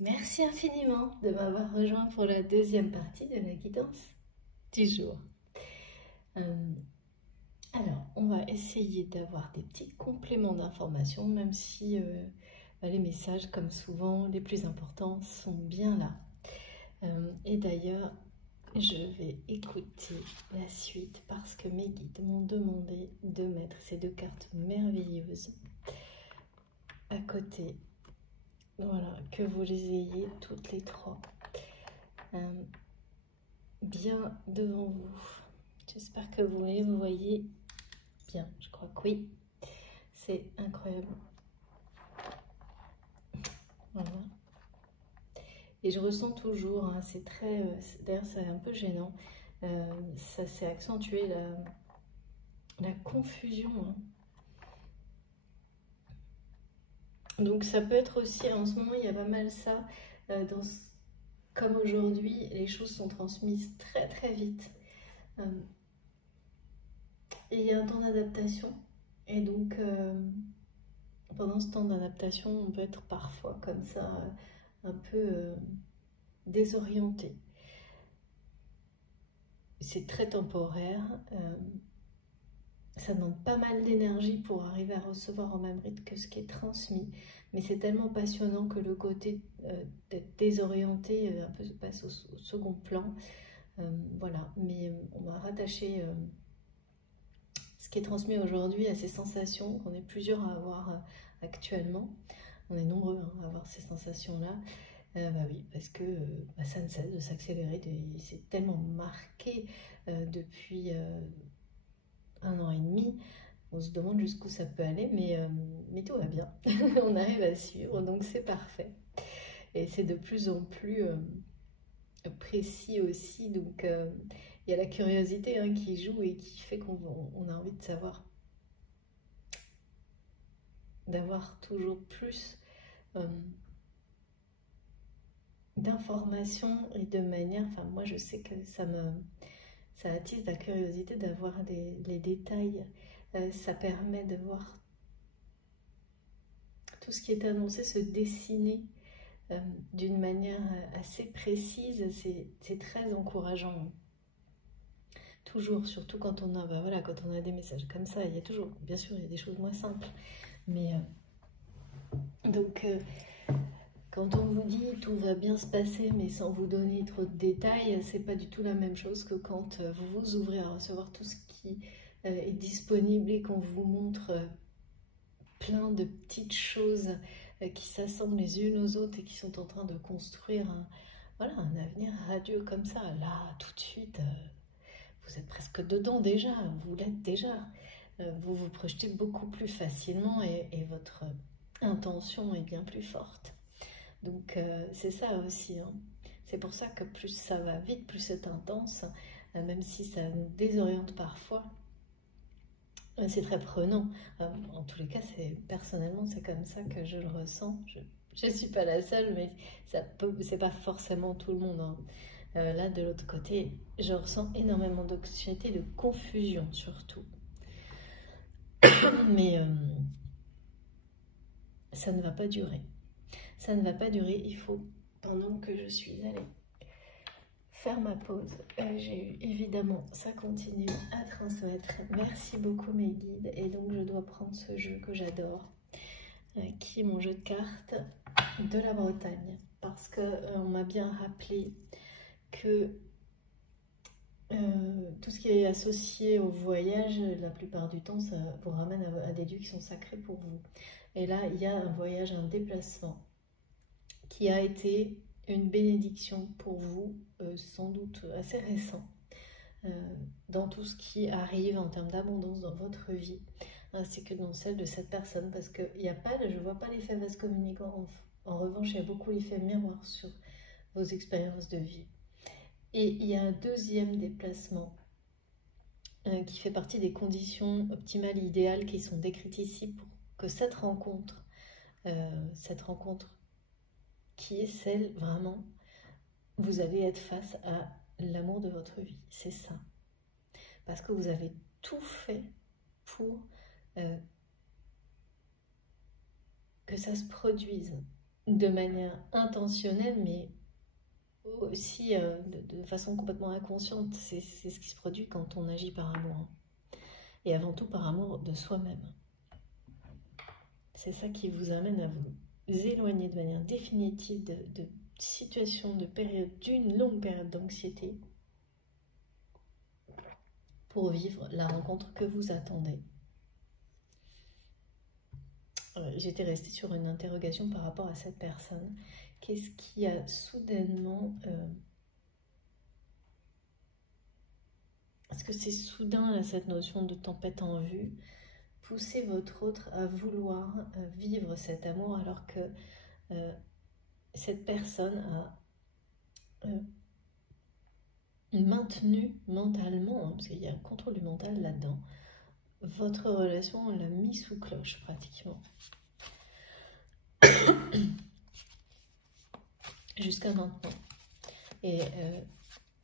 Merci infiniment de m'avoir rejoint pour la deuxième partie de la guidance du jour. Alors, on va essayer d'avoir des petits compléments d'informations, même si les messages, comme souvent, les plus importants sont bien là. Et d'ailleurs, je vais écouter la suite parce que mes guides m'ont demandé de mettre ces deux cartes merveilleuses à côté. Voilà, que vous les ayez toutes les trois bien devant vous. J'espère que vous les voyez bien. Je crois que oui. C'est incroyable. Voilà. Et je ressens toujours, hein, c'est très... D'ailleurs, c'est un peu gênant. Ça s'est accentué, la confusion. Hein. Donc ça peut être aussi, en ce moment, il y a pas mal ça. Comme aujourd'hui, les choses sont transmises très très vite. Et il y a un temps d'adaptation. Et donc, pendant ce temps d'adaptation, on peut être parfois comme ça, un peu désorienté. C'est très temporaire. Ça demande pas mal d'énergie pour arriver à recevoir au même rythme que ce qui est transmis. Mais c'est tellement passionnant que le côté d'être désorienté un peu se passe au second plan. Voilà, mais on va rattacher ce qui est transmis aujourd'hui à ces sensations qu'on est plusieurs à avoir actuellement. On est nombreux à avoir ces sensations-là. Bah oui, parce que ça ne cesse de s'accélérer. C'est tellement marqué depuis 1 an et demi. On se demande jusqu'où ça peut aller, mais tout va bien. On arrive à suivre, donc c'est parfait. Et c'est de plus en plus précis aussi. Donc il y a la curiosité qui joue et qui fait qu'on a envie de savoir, d'avoir toujours plus d'informations et de manière, enfin moi je sais que ça attise la curiosité d'avoir les détails, ça permet de voir tout ce qui est annoncé se dessiner d'une manière assez précise. C'est très encourageant. Toujours, surtout quand on a, quand on a des messages comme ça, il y a toujours, bien sûr, il y a des choses moins simples, mais donc quand on vous dit tout va bien se passer, mais sans vous donner trop de détails, c'est pas du tout la même chose que quand vous vous ouvrez à recevoir tout ce qui est disponible et qu'on vous montre plein de petites choses qui s'assemblent les unes aux autres et qui sont en train de construire un avenir radieux comme ça. Là, tout de suite, vous êtes presque dedans déjà, vous l'êtes déjà. Vous vous projetez beaucoup plus facilement et votre intention est bien plus forte. Donc c'est ça aussi. Hein. C'est pour ça que plus ça va vite, plus c'est intense, même si ça nous désoriente parfois. C'est très prenant. En tous les cas, personnellement, c'est comme ça que je le ressens. Je ne suis pas la seule, mais c'est pas forcément tout le monde. Hein. Là, de l'autre côté, je ressens énormément d'anxiété, de confusion surtout. Mais ça ne va pas durer. Ça ne va pas durer. Il faut, pendant que je suis allée faire ma pause, évidemment, ça continue à transmettre. Merci beaucoup mes guides. Et donc, je dois prendre ce jeu que j'adore, qui est mon jeu de cartes de la Bretagne. Parce qu'on m'a bien rappelé que tout ce qui est associé au voyage, la plupart du temps, ça vous ramène à des dieux qui sont sacrés pour vous. Et là, il y a un voyage, un déplacement qui a été une bénédiction pour vous, sans doute assez récent, dans tout ce qui arrive en termes d'abondance dans votre vie, ainsi que dans celle de cette personne, parce que je ne vois pas l'effet vase communicant. En revanche, il y a beaucoup l'effet miroir sur vos expériences de vie. Et il y a un deuxième déplacement qui fait partie des conditions optimales et idéales qui sont décrites ici pour que cette rencontre qui est celle vraiment, vous allez être face à l'amour de votre vie, c'est ça. Parce que vous avez tout fait pour que ça se produise de manière intentionnelle, mais aussi de façon complètement inconsciente. C'est ce qui se produit quand on agit par amour. Et avant tout par amour de soi-même. C'est ça qui vous amène à vous éloigner de manière définitive de situations, de périodes, d'une longue période d'anxiété pour vivre la rencontre que vous attendez. J'étais restée sur une interrogation par rapport à cette personne. Qu'est-ce qui a soudainement... Est-ce que c'est soudain, là, cette notion de tempête en vue, pousser votre autre à vouloir vivre cet amour alors que cette personne a maintenu mentalement, hein, parce qu'il y a un contrôle du mental là-dedans, votre relation, on l'a mis sous cloche pratiquement. Jusqu'à maintenant. Et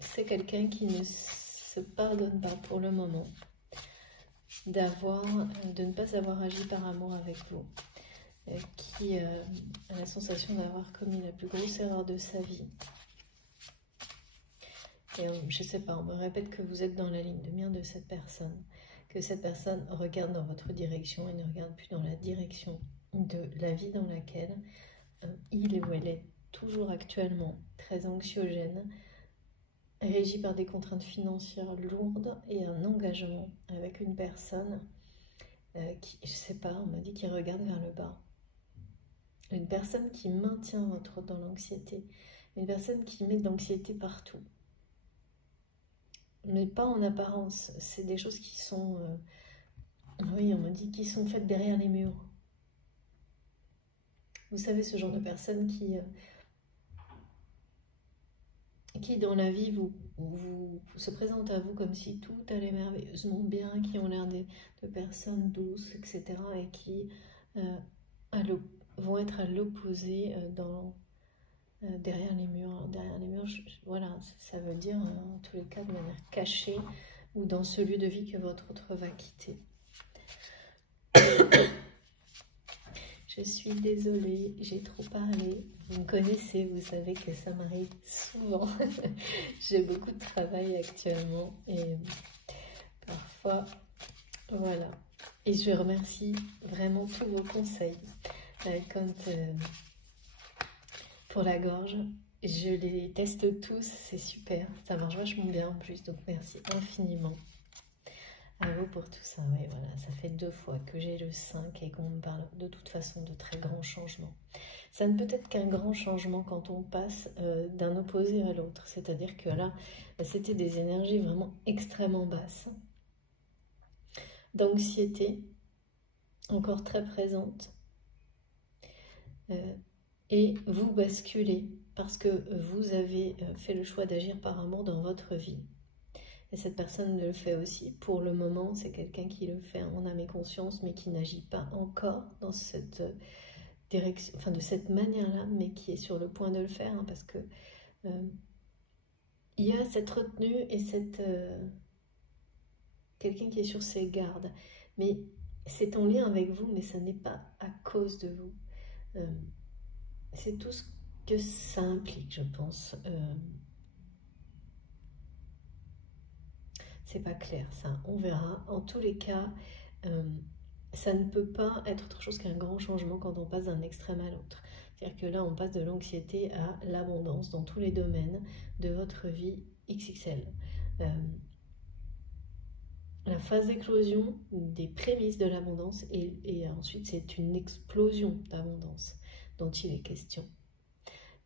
c'est quelqu'un qui ne se pardonne pas pour le moment de ne pas avoir agi par amour avec vous, qui a la sensation d'avoir commis la plus grosse erreur de sa vie. Et je sais pas, on me répète que vous êtes dans la ligne de mire de cette personne, que cette personne regarde dans votre direction et ne regarde plus dans la direction de la vie dans laquelle il ou elle est toujours actuellement très anxiogène, régi par des contraintes financières lourdes et un engagement avec une personne qui, je sais pas, on m'a dit qu'il regarde vers le bas. Une personne qui maintient votre dans l'anxiété, une personne qui met de l'anxiété partout. Mais pas en apparence, c'est des choses qui sont, oui, on m'a dit, qui sont faites derrière les murs. Vous savez, ce genre de personnes qui dans la vie se présentent à vous comme si tout allait merveilleusement bien, qui ont l'air de personnes douces, etc. et qui vont être à l'opposé derrière les murs. Derrière les murs, voilà, ça veut dire en tous les cas de manière cachée ou dans ce lieu de vie que votre autre va quitter. Je suis désolée, j'ai trop parlé. Vous me connaissez, vous savez que ça m'arrive souvent. J'ai beaucoup de travail actuellement et parfois, voilà. Et je remercie vraiment tous vos conseils. Pour la gorge, je les teste tous, c'est super. Ça marche vachement bien en plus, donc merci infiniment à vous pour tout ça. Oui, voilà, ça fait 2 fois que j'ai le 5 et qu'on me parle de toute façon de très grands changements. Ça ne peut être qu'un grand changement quand on passe d'un opposé à l'autre. C'est-à-dire que là, c'était des énergies vraiment extrêmement basses, d'anxiété, encore très présente, et vous basculez parce que vous avez fait le choix d'agir par amour dans votre vie. Et cette personne le fait aussi. Pour le moment, c'est quelqu'un qui le fait en âme et conscience, mais qui n'agit pas encore dans cette direction, enfin de cette manière-là, mais qui est sur le point de le faire, hein, parce que il y a cette retenue et quelqu'un qui est sur ses gardes. Mais c'est en lien avec vous, mais ça n'est pas à cause de vous. C'est tout ce que ça implique, je pense. C'est pas clair, ça, on verra. En tous les cas, ça ne peut pas être autre chose qu'un grand changement quand on passe d'un extrême à l'autre. C'est-à-dire que là, on passe de l'anxiété à l'abondance dans tous les domaines de votre vie XXL. La phase d'éclosion des prémices de l'abondance et ensuite c'est une explosion d'abondance dont il est question.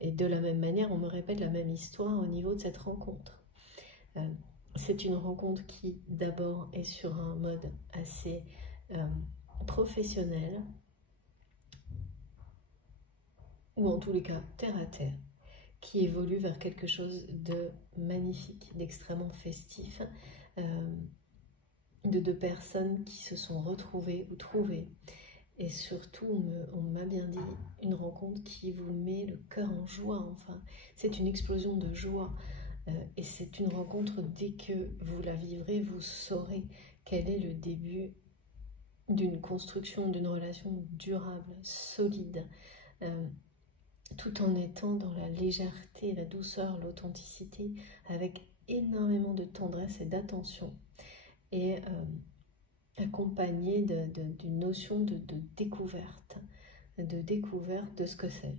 Et de la même manière, on me répète la même histoire au niveau de cette rencontre. C'est une rencontre qui d'abord est sur un mode assez professionnel, ou en tous les cas terre à terre, qui évolue vers quelque chose de magnifique, d'extrêmement festif, de 2 personnes qui se sont retrouvées ou trouvées. Et surtout, on m'a bien dit, une rencontre qui vous met le cœur en joie. Enfin, c'est une explosion de joie. Et c'est une rencontre, dès que vous la vivrez, vous saurez quel est le début d'une construction, d'une relation durable, solide, tout en étant dans la légèreté, la douceur, l'authenticité, avec énormément de tendresse et d'attention, et accompagné d'une notion de découverte de ce que c'est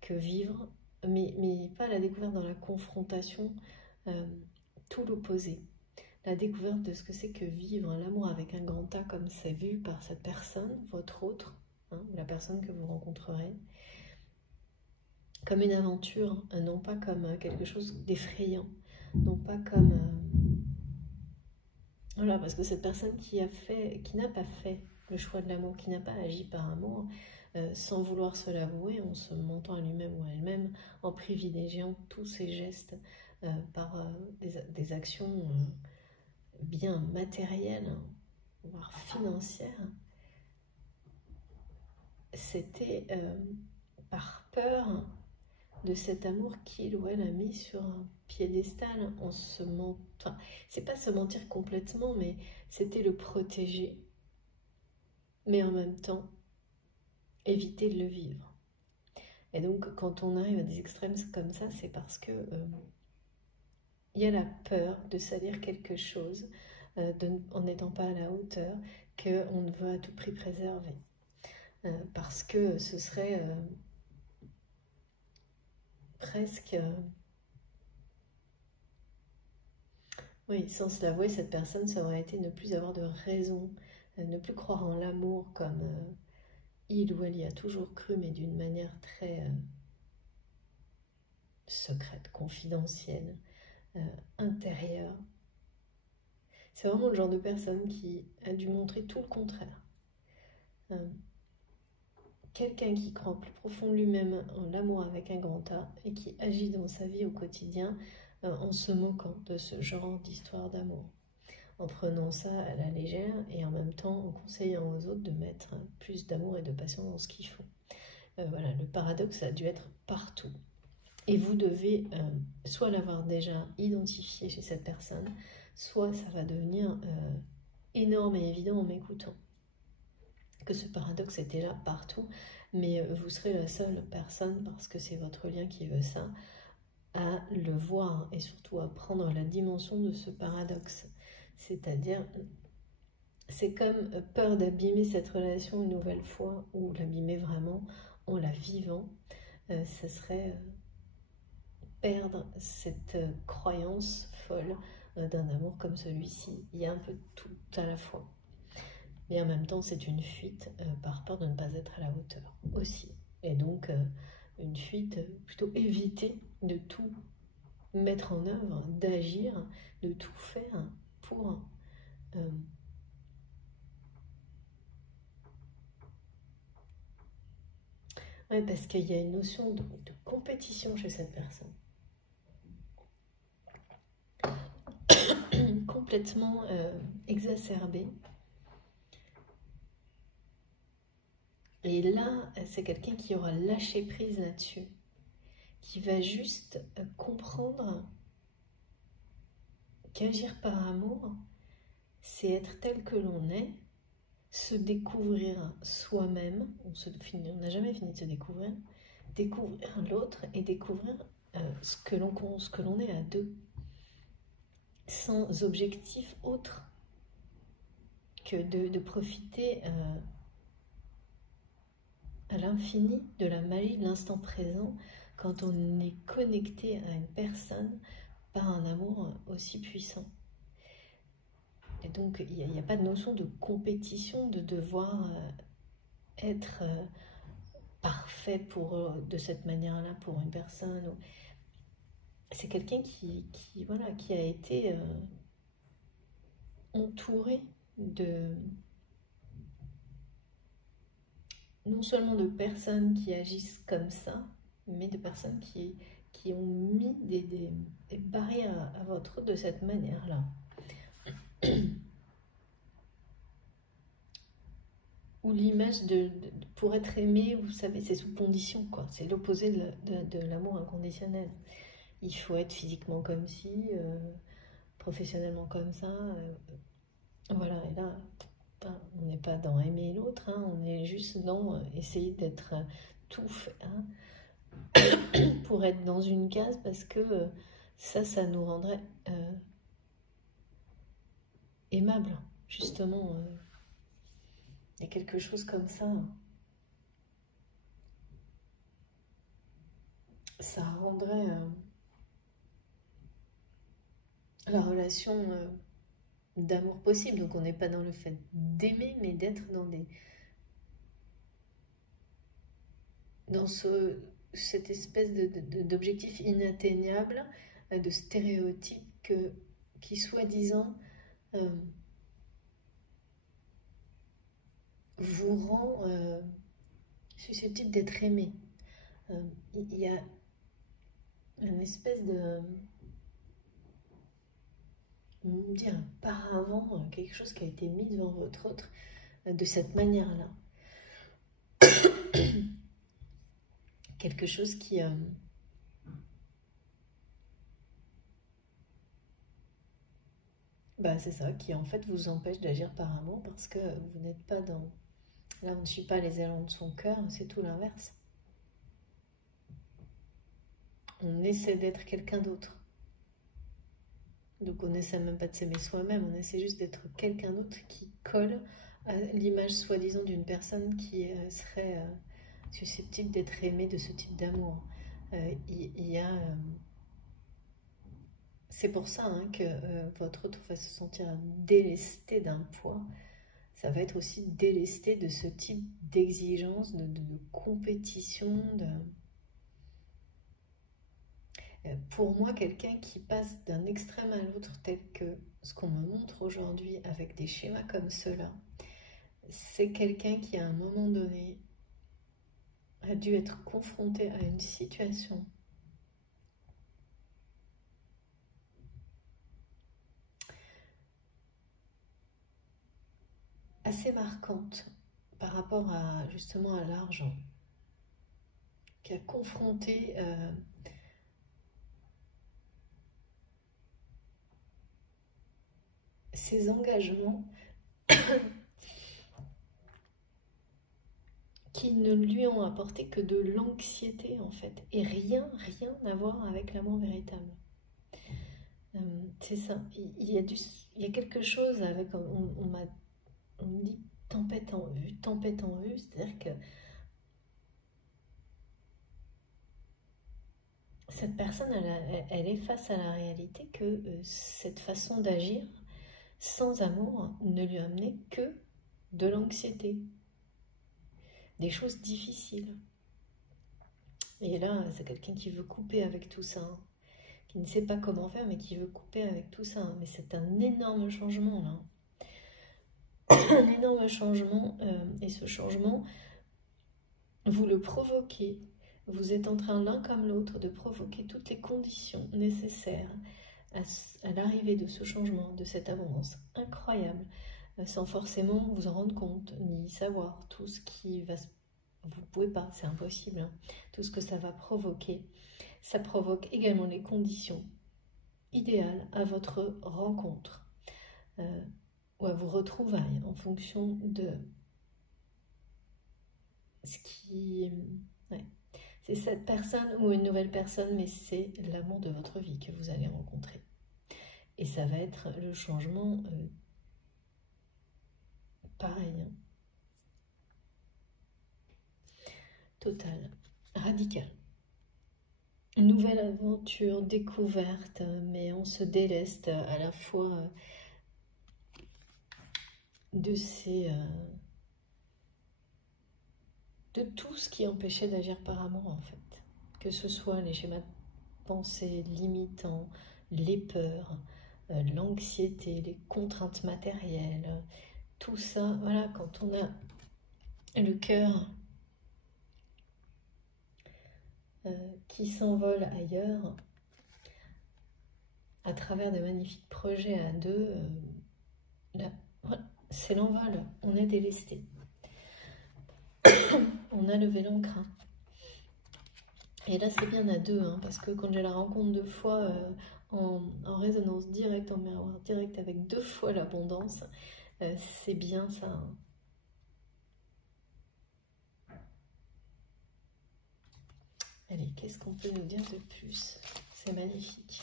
que vivre, mais pas la découverte dans la confrontation, tout l'opposé. La découverte de ce que c'est que vivre l'amour avec un grand A comme c'est vu par cette personne, votre autre, hein, la personne que vous rencontrerez, comme une aventure, non pas comme quelque chose d'effrayant, non pas comme... voilà, parce que cette personne qui n'a pas fait le choix de l'amour, qui n'a pas agi par amour, sans vouloir se l'avouer, en se mentant à lui-même ou à elle-même, en privilégiant tous ses gestes par des actions bien matérielles, voire financières, c'était par peur de cet amour qu'il ou elle a mis sur un piédestal en se mentant. Enfin, c'est pas se mentir complètement, mais c'était le protéger, mais en même temps éviter de le vivre. Et donc, quand on arrive à des extrêmes comme ça, c'est parce que il y a la peur de salir quelque chose en n'étant pas à la hauteur, qu'on ne veut à tout prix préserver. Parce que ce serait presque... oui, sans se l'avouer, cette personne, ça aurait été ne plus avoir de raison, ne plus croire en l'amour comme il ou elle y a toujours cru, mais d'une manière très secrète, confidentielle, intérieure. C'est vraiment le genre de personne qui a dû montrer tout le contraire. Quelqu'un qui croit plus profond lui-même en l'amour avec un grand A et qui agit dans sa vie au quotidien en se moquant de ce genre d'histoire d'amour, en prenant ça à la légère et en même temps en conseillant aux autres de mettre plus d'amour et de passion dans ce qu'ils font. Voilà, le paradoxe a dû être partout. Et vous devez soit l'avoir déjà identifié chez cette personne, soit ça va devenir énorme et évident en m'écoutant. Que ce paradoxe était là partout, mais vous serez la seule personne, parce que c'est votre lien qui veut ça, à le voir et surtout à prendre la dimension de ce paradoxe. C'est-à-dire, c'est comme peur d'abîmer cette relation une nouvelle fois, ou l'abîmer vraiment en la vivant, ce serait perdre cette croyance folle d'un amour comme celui-ci. Il y a un peu tout à la fois. Mais en même temps, c'est une fuite par peur de ne pas être à la hauteur aussi. Et donc, une fuite plutôt éviter de tout mettre en œuvre, d'agir, de tout faire pour ouais, parce qu'il y a une notion de compétition chez cette personne. Complètement exacerbée. Et là, c'est quelqu'un qui aura lâché prise là-dessus, qui va juste comprendre qu'agir par amour, c'est être tel que l'on est, se découvrir soi-même, on n'a jamais fini de se découvrir l'autre et découvrir ce que l'on est à deux, sans objectif autre que de profiter à l'infini de la magie de l'instant présent quand on est connecté à une personne par un amour aussi puissant. Et donc, il n'y a pas de notion de compétition, de devoir être parfait de cette manière-là pour une personne. C'est quelqu'un voilà, qui a été entouré de... non seulement de personnes qui agissent comme ça, mais de personnes qui ont mis des barrières à votre de cette manière-là. Ou l'image pour être aimé, vous savez, c'est sous condition, quoi. C'est l'opposé de l'amour inconditionnel. Il faut être physiquement comme ci, professionnellement comme ça. Voilà, et là, on n'est pas dans aimer l'autre, hein, on est juste dans essayer d'être tout fait, hein, pour être dans une case, parce que ça nous rendrait aimables, justement. Il y a quelque chose comme ça. Ça rendrait la relation d'amour possible. Donc on n'est pas dans le fait d'aimer, mais d'être dans cette espèce d'objectif inatteignable, de stéréotype qui soi-disant vous rend susceptible d'être aimé. Il y a une espèce de, on dit un paravent, quelque chose qui a été mis devant votre autre de cette manière-là. Quelque chose qui c'est ça, qui en fait vous empêche d'agir par amour, parce que vous n'êtes pas dans... Là, on ne suit pas les élans de son cœur, c'est tout l'inverse. On essaie d'être quelqu'un d'autre. Donc on n'essaie même pas de s'aimer soi-même, on essaie juste d'être quelqu'un d'autre qui colle à l'image soi-disant d'une personne qui serait susceptible d'être aimée de ce type d'amour. Il y a... c'est pour ça que votre autre va se sentir délesté d'un poids. Ça va être aussi délesté de ce type d'exigence, de compétition. Pour moi, quelqu'un qui passe d'un extrême à l'autre, tel que ce qu'on me montre aujourd'hui avec des schémas comme ceux-là, c'est quelqu'un qui, à un moment donné, a dû être confronté à une situation assez marquante par rapport à, justement, à l'argent, qui a confronté ses engagements qui ne lui ont apporté que de l'anxiété en fait, et rien à voir avec l'amour véritable. C'est ça, il y a quelque chose avec, on me dit tempête en vue, c'est-à-dire que cette personne, elle est face à la réalité que cette façon d'agir sans amour ne lui a amené que de l'anxiété, des choses difficiles. Et là, c'est quelqu'un qui veut couper avec tout ça, hein, qui ne sait pas comment faire, mais qui veut couper avec tout ça. Hein. Mais c'est un énorme changement, là. Un énorme changement, et ce changement, vous le provoquez. Vous êtes en train, l'un comme l'autre, de provoquer toutes les conditions nécessaires à l'arrivée de ce changement, de cette abondance incroyable, sans forcément vous en rendre compte, ni savoir tout ce qui va se... Vous ne pouvez pas, c'est impossible. Hein. Tout ce que ça va provoquer. Ça provoque également les conditions idéales à votre rencontre ou à vos retrouvailles en fonction de ce qui... Ouais. C'est cette personne ou une nouvelle personne, mais c'est l'amour de votre vie que vous allez rencontrer. Et ça va être le changement pareil. Hein. Total, radical. Nouvelle aventure, découverte, mais on se déleste à la fois de de tout ce qui empêchait d'agir par amour en fait. Que ce soit les schémas de pensée limitants, les peurs, l'anxiété, les contraintes matérielles, tout ça, voilà, quand on a le cœur qui s'envole ailleurs, à travers de magnifiques projets à deux, là, voilà, c'est l'envol, on est délesté. On a levé l'ancre. Et là, c'est bien à deux, hein, parce que quand j'ai la rencontre deux fois en résonance directe, en miroir direct, avec deux fois l'abondance, c'est bien ça. Hein. Allez, qu'est-ce qu'on peut nous dire de plus? C'est magnifique.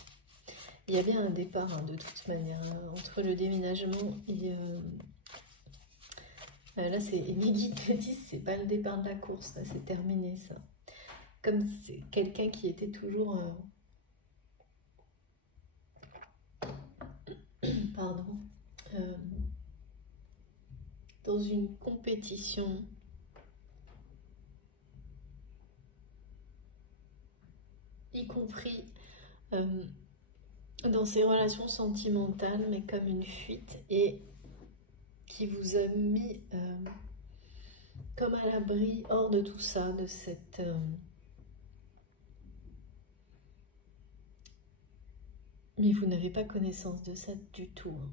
Il y a bien un départ, hein, de toute manière, hein, entre le déménagement et... là, c'est mes guides me disent, c'est pas le départ de la course, là, c'est terminé, ça. Comme c'est quelqu'un qui était toujours... pardon. Dans une compétition. Y compris dans ses relations sentimentales, mais comme une fuite, et qui vous a mis comme à l'abri, hors de tout ça, de cette... mais vous n'avez pas connaissance de ça du tout. Hein.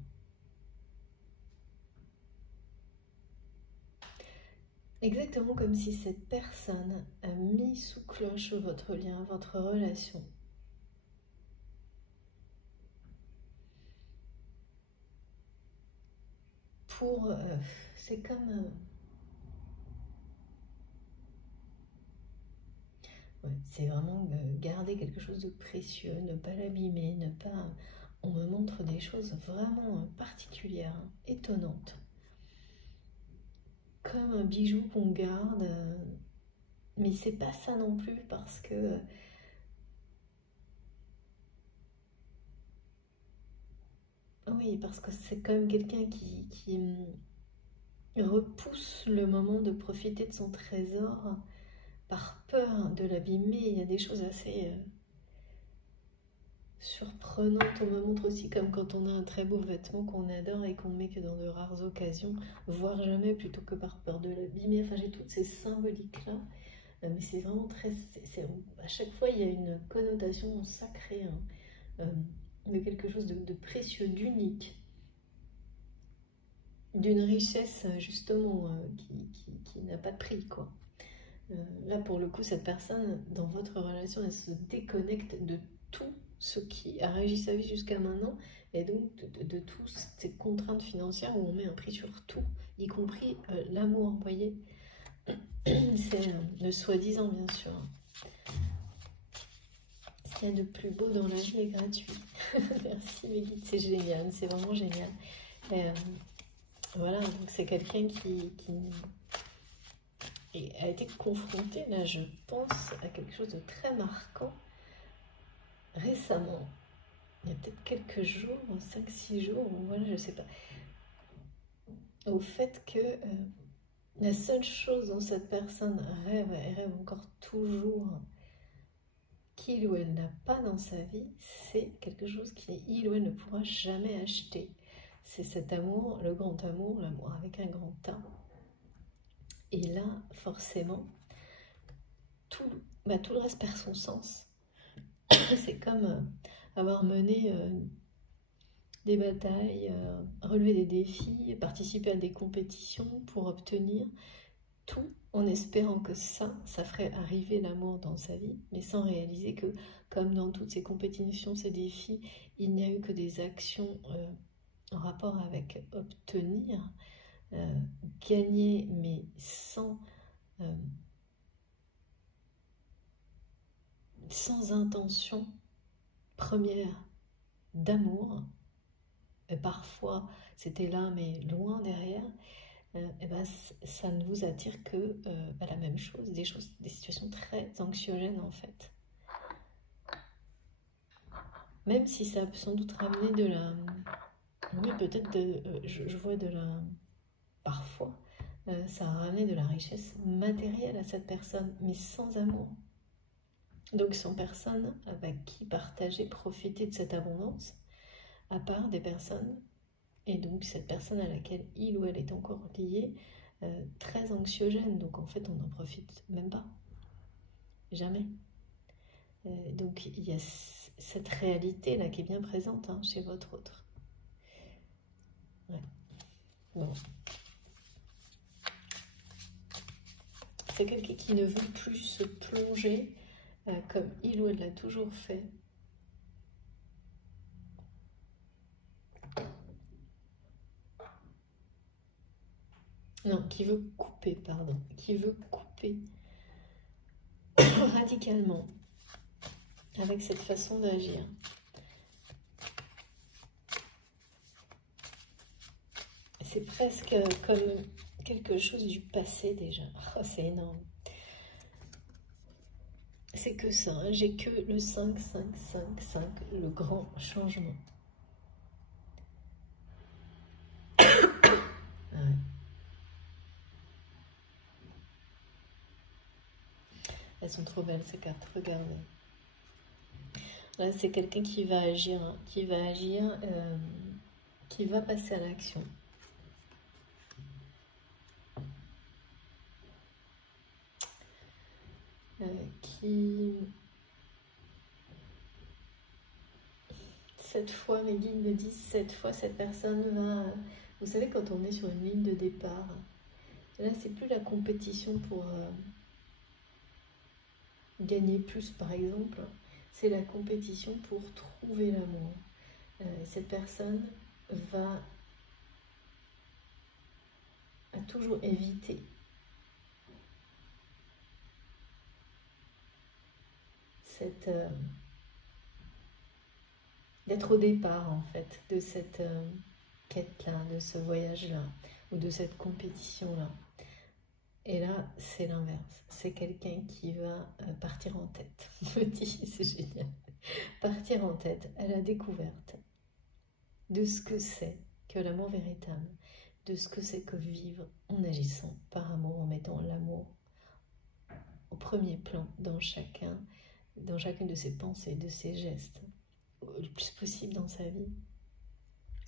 Exactement comme si cette personne a mis sous cloche votre lien, votre relation. Pour... c'est comme... ouais, c'est vraiment garder quelque chose de précieux, ne pas l'abîmer, ne pas... On me montre des choses vraiment particulières, hein, étonnantes. Comme un bijou qu'on garde, mais c'est pas ça non plus parce que oui, parce que c'est quand même quelqu'un qui repousse le moment de profiter de son trésor par peur de l'abîmer. Il y a des choses assez surprenantes. On me montre aussi comme quand on a un très beau vêtement qu'on adore et qu'on ne met que dans de rares occasions, voire jamais, plutôt que par peur de l'abîmer. Enfin, j'ai toutes ces symboliques-là. Mais c'est vraiment très... à chaque fois, il y a une connotation sacrée, hein, de quelque chose de précieux, d'unique, d'une richesse, justement, qui n'a pas de prix, quoi. Là, pour le coup, cette personne, dans votre relation, elle se déconnecte de tout ce qui a régi sa vie jusqu'à maintenant, et donc de toutes ces contraintes financières où on met un prix sur tout, y compris l'amour, vous voyez. C'est le soi-disant, bien sûr. Ce qu'il y a de plus beau dans la vie est gratuit. Merci mes guides, c'est génial, c'est vraiment génial. Et, voilà, donc c'est quelqu'un qui a été confronté, là je pense, à quelque chose de très marquant récemment. Il y a peut-être quelques jours, 5-6 jours, ou voilà, je sais pas. Au fait que la seule chose dont cette personne rêve, elle rêve encore toujours, qu'il ou elle n'a pas dans sa vie, c'est quelque chose qu'il ou elle ne pourra jamais acheter. C'est cet amour, le grand amour, l'amour avec un grand A. Et là, forcément, tout le reste perd son sens. C'est comme avoir mené des batailles, relever des défis, participer à des compétitions pour obtenir tout en espérant que ça ferait arriver l'amour dans sa vie, mais sans réaliser que, comme dans toutes ces compétitions, ces défis, il n'y a eu que des actions en rapport avec obtenir, gagner, mais sans intention première d'amour. Et parfois, c'était là, mais loin derrière. Et ben, ça ne vous attire que la même chose, des situations très anxiogènes en fait. Même si ça peut sans doute ramener de la... Oui, peut-être, je vois de la... Parfois, ça a ramené de la richesse matérielle à cette personne, mais sans amour. Donc sans personne avec qui partager, profiter de cette abondance, à part des personnes, et donc cette personne à laquelle il ou elle est encore liée, très anxiogène, donc en fait on n'en profite même pas, jamais. Donc il y a cette réalité là qui est bien présente, hein, chez votre autre. Ouais. Bon. C'est quelqu'un qui ne veut plus se plonger comme il ou elle l'a toujours fait. Non, qui veut couper, pardon, qui veut couper radicalement avec cette façon d'agir. C'est presque comme quelque chose du passé déjà. Oh, c'est énorme. C'est que ça, hein. J'ai que le 5, 5, 5, 5, le grand changement. Ouais. Elles sont trop belles ces cartes, regardez. Là, c'est quelqu'un qui va agir, hein, qui va passer à l'action. Cette fois, mes guides me disent, cette fois, cette personne va... Vous savez, quand on est sur une ligne de départ, là, c'est plus la compétition pour gagner plus, par exemple. C'est la compétition pour trouver l'amour. Cette personne va toujours éviter cette... d'être au départ, en fait, de cette quête-là, de ce voyage-là, ou de cette compétition-là. Et là, c'est l'inverse. C'est quelqu'un qui va partir en tête. Me dit, c'est génial. Partir en tête à la découverte de ce que c'est que l'amour véritable, de ce que c'est que vivre en agissant par amour, en mettant l'amour au premier plan dans chacune de ses pensées, de ses gestes, le plus possible dans sa vie,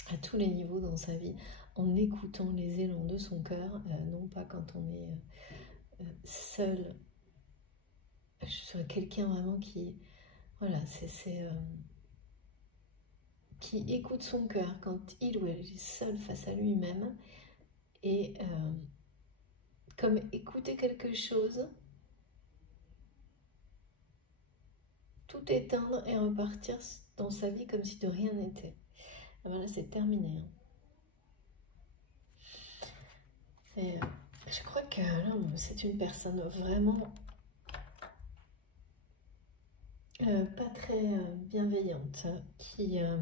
à tous les niveaux dans sa vie, en écoutant les élans de son cœur, non pas quand on est seul, sur quelqu'un vraiment qui, voilà, qui écoute son cœur quand il ou elle est seul face à lui-même, et comme écouter quelque chose, tout éteindre et repartir dans sa vie comme si de rien n'était. Voilà, c'est terminé. Et je crois que là, c'est une personne vraiment pas très bienveillante, qui à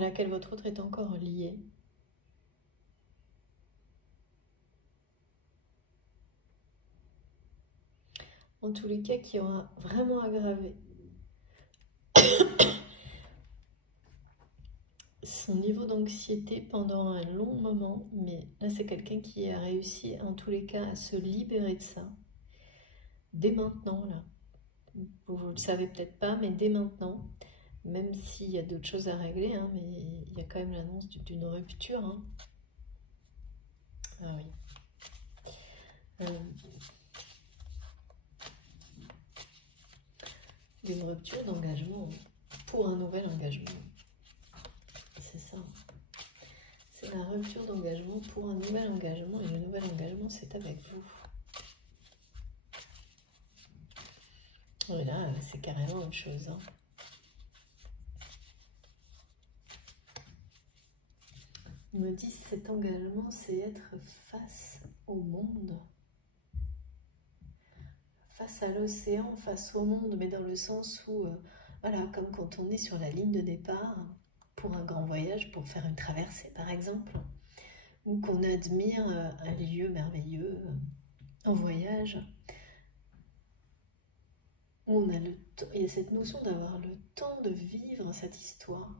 laquelle votre autre est encore lié. En tous les cas, qui aura vraiment aggravé son niveau d'anxiété pendant un long moment, mais là c'est quelqu'un qui a réussi en tous les cas à se libérer de ça dès maintenant. Là, vous le savez peut-être pas, mais dès maintenant, même s'il y a d'autres choses à régler, hein, mais il y a quand même l'annonce d'une rupture, hein. Ah oui, d'une rupture d'engagement pour un nouvel engagement. C'est ça. C'est la rupture d'engagement pour un nouvel engagement, et le nouvel engagement, c'est avec vous. Et là, c'est carrément autre chose, hein. Ils me disent cet engagement, c'est être face au monde, face à l'océan, face au monde, mais dans le sens où, voilà, comme quand on est sur la ligne de départ pour un grand voyage, pour faire une traversée par exemple, ou qu'on admire un lieu merveilleux, un voyage, où on a le temps, il y a cette notion d'avoir le temps de vivre cette histoire,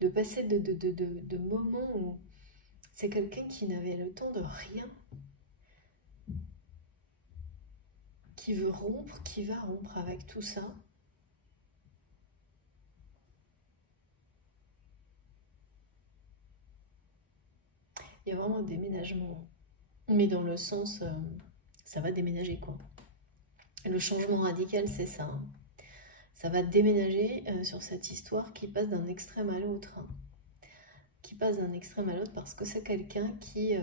de passer de moments où c'est quelqu'un qui n'avait le temps de rien, qui veut rompre, qui va rompre avec tout ça. Il y a vraiment un déménagement, mais dans le sens, ça va déménager quoi. Le changement radical, c'est ça, hein. Ça va déménager sur cette histoire qui passe d'un extrême à l'autre, hein. Qui passe d'un extrême à l'autre parce que c'est quelqu'un qui,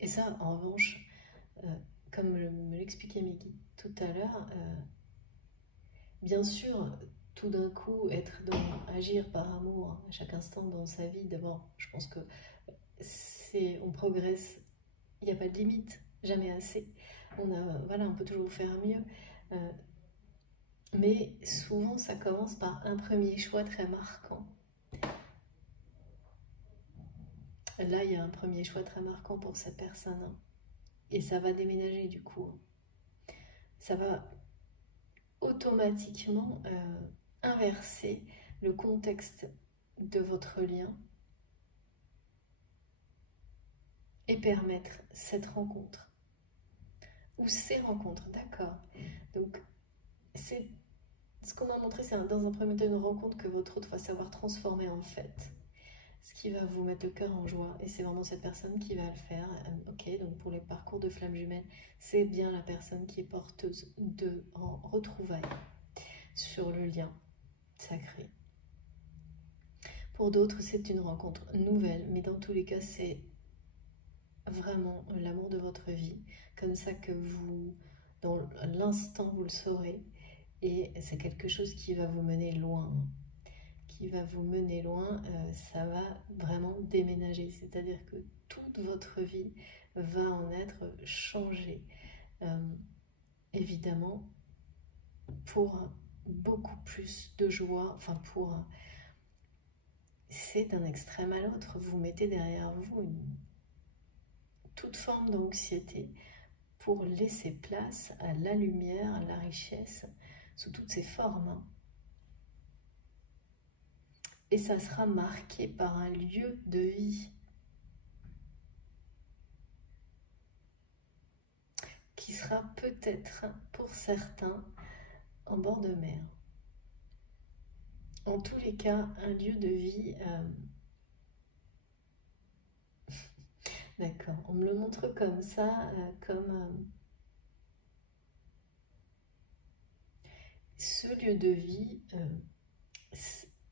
et ça en revanche, comme me l'expliquait Miki tout à l'heure, bien sûr, tout d'un coup, agir par amour à chaque instant dans sa vie, d'abord, je pense que on progresse, il n'y a pas de limite, jamais assez. Voilà, on peut toujours faire mieux. Mais souvent, ça commence par un premier choix très marquant. Là, il y a un premier choix très marquant pour cette personne. Et ça va déménager du coup. Ça va automatiquement inverser le contexte de votre lien et permettre cette rencontre. Ou ces rencontres, d'accord. Donc, c'est ce qu'on a montré, c'est dans un premier temps une rencontre que votre autre va savoir transformer en fait. Ce qui va vous mettre le cœur en joie. Et c'est vraiment cette personne qui va le faire. Ok, donc pour les parcours de flammes jumelles, c'est bien la personne qui est porteuse de retrouvailles sur le lien sacré. Pour d'autres, c'est une rencontre nouvelle, mais dans tous les cas, c'est vraiment l'amour de votre vie. Comme ça que vous, dans l'instant, vous le saurez. Et c'est quelque chose qui va vous mener loin. Qui va vous mener loin, ça va vraiment déménager. C'est-à-dire que toute votre vie va en être changée. Évidemment, pour beaucoup plus de joie, enfin c'est d'un extrême à l'autre. Vous mettez derrière vous toute forme d'anxiété pour laisser place à la lumière, à la richesse, sous toutes ses formes. Et ça sera marqué par un lieu de vie qui sera peut-être, pour certains, en bord de mer. En tous les cas, un lieu de vie... D'accord, on me le montre comme ça, comme... ce lieu de vie,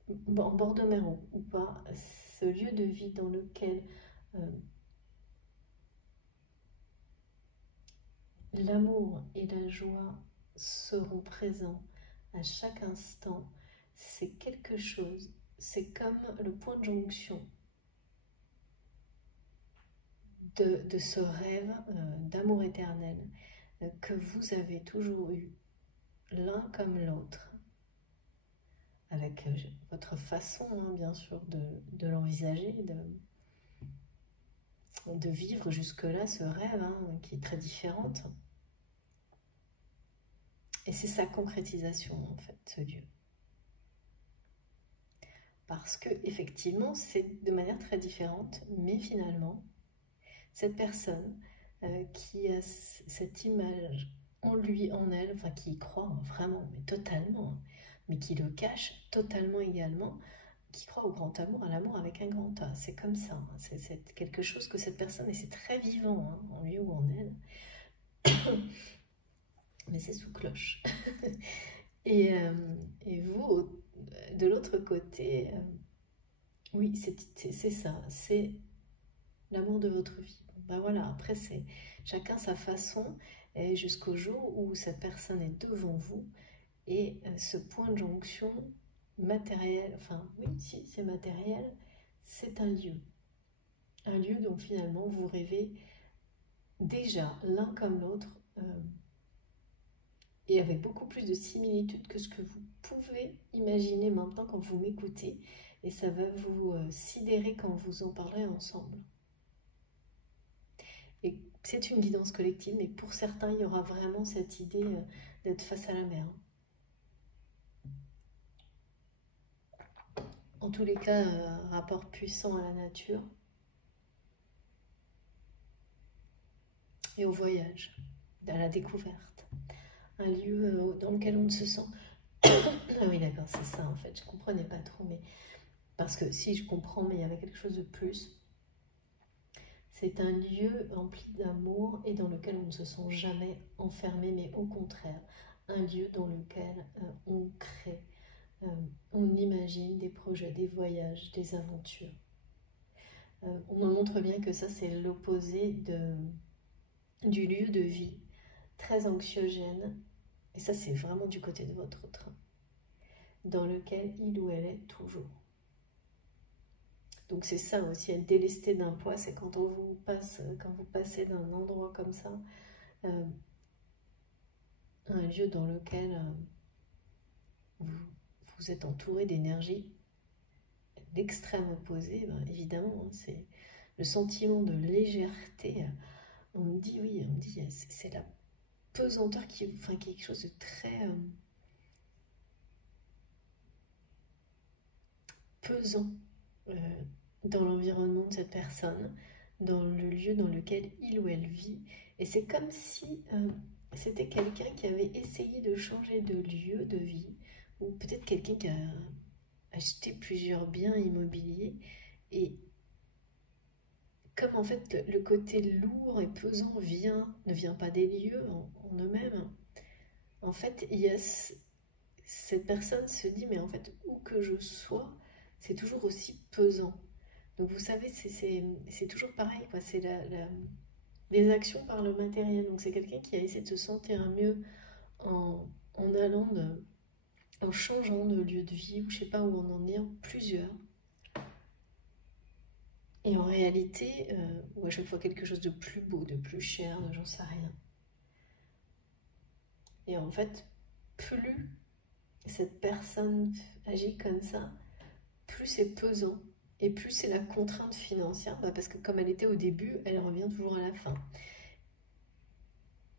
en bord de mer ou pas, ce lieu de vie dans lequel l'amour et la joie seront présents à chaque instant, c'est quelque chose, c'est comme le point de jonction de ce rêve d'amour éternel que vous avez toujours eu, l'un comme l'autre, avec votre façon, hein, bien sûr, de l'envisager, de vivre jusque-là ce rêve, hein, qui est très différente. Et c'est sa concrétisation, en fait, ce lieu. Parce que, effectivement, c'est de manière très différente, mais finalement, cette personne qui a cette image en lui, en elle, enfin qui y croit vraiment, mais totalement, mais qui le cache totalement également, qui croit au grand amour, à l'amour avec un grand A. C'est comme ça, hein. C'est quelque chose que cette personne, et c'est très vivant, hein, en lui ou en elle, mais c'est sous cloche. et vous, de l'autre côté, oui, c'est ça, c'est l'amour de votre vie. Ben voilà, après, c'est chacun sa façon, et jusqu'au jour où cette personne est devant vous, et ce point de jonction matériel, enfin, oui, si c'est matériel, c'est un lieu. Un lieu dont finalement vous rêvez déjà l'un comme l'autre, et avec beaucoup plus de similitudes que ce que vous pouvez imaginer maintenant quand vous m'écoutez, et ça va vous sidérer quand vous en parlerez ensemble. Et c'est une guidance collective, mais pour certains, il y aura vraiment cette idée d'être face à la mer. En tous les cas, un rapport puissant à la nature et au voyage, à la découverte. Un lieu dans lequel on ne se sent... Ah oui, d'accord, c'est ça en fait, je ne comprenais pas trop, mais... Parce que si je comprends, mais il y avait quelque chose de plus. C'est un lieu rempli d'amour et dans lequel on ne se sent jamais enfermé, mais au contraire, un lieu dans lequel on crée, on imagine des projets, des voyages, des aventures. On me montre bien que ça, c'est l'opposé du lieu de vie, très anxiogène, et ça, c'est vraiment du côté de votre train, dans lequel il ou elle est toujours. Donc c'est ça aussi, être délesté d'un poids, c'est quand quand vous passez d'un endroit comme ça, euh, un lieu dans lequel vous, vous êtes entouré d'énergie, l'extrême opposé, ben, évidemment, hein, c'est le sentiment de légèreté. On me dit, oui, on me dit, c'est la pesanteur qui, enfin, quelque chose de très pesant euh, dans l'environnement de cette personne, dans le lieu dans lequel il ou elle vit. Et c'est comme si c'était quelqu'un qui avait essayé de changer de lieu de vie, ou peut-être quelqu'un qui a acheté plusieurs biens immobiliers. Et comme en fait le côté lourd et pesant ne vient pas des lieux en eux-mêmes, en fait il y a cette personne se dit mais en fait où que je sois, c'est toujours aussi pesant. Donc vous savez, c'est toujours pareil, quoi. C'est les actions par le matériel. Donc c'est quelqu'un qui a essayé de se sentir mieux en allant en changeant de lieu de vie, ou je sais pas où en est, plusieurs. Et en réalité, ou à chaque fois quelque chose de plus beau, de plus cher, j'en sais rien. Et en fait, plus cette personne agit comme ça, plus c'est pesant. Et plus c'est la contrainte financière, bah parce que comme elle était au début, elle revient toujours à la fin.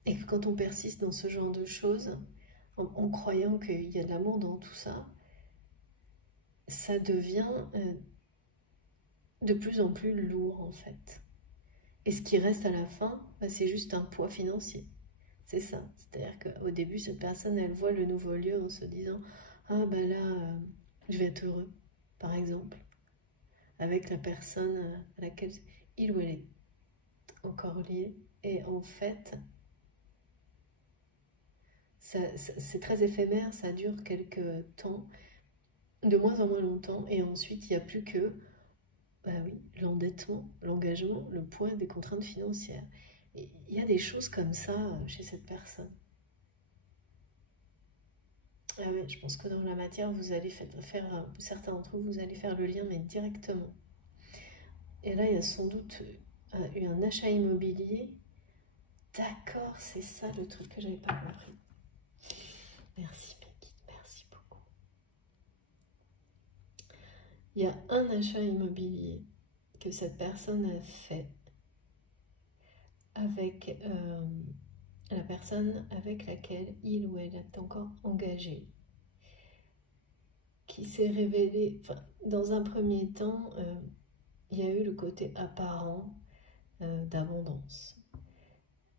Et que quand on persiste dans ce genre de choses, en croyant qu'il y a de l'amour dans tout ça, ça devient de plus en plus lourd en fait. Et ce qui reste à la fin, bah, c'est juste un poids financier. C'est ça. C'est-à-dire qu'au début, cette personne, elle voit le nouveau lieu en se disant « Ah bah là, je vais être heureux, par exemple, avec la personne à laquelle il ou elle est encore lié. » Et en fait, c'est très éphémère, ça dure quelques temps, de moins en moins longtemps, et ensuite, il n'y a plus que bah oui, l'endettement, l'engagement, le poids des contraintes financières. Et il y a des choses comme ça chez cette personne. Ah ouais, je pense que dans la matière, vous allez faire certains d'entre vous, vous allez faire le lien, mais directement. Et là, il y a sans doute eu un achat immobilier. D'accord, c'est ça le truc que j'avais pas compris. Merci, Peggy, merci beaucoup. Il y a un achat immobilier que cette personne a fait avec la personne avec laquelle il ou elle est encore engagé, qui s'est révélé, enfin, dans un premier temps, il y a eu le côté apparent d'abondance,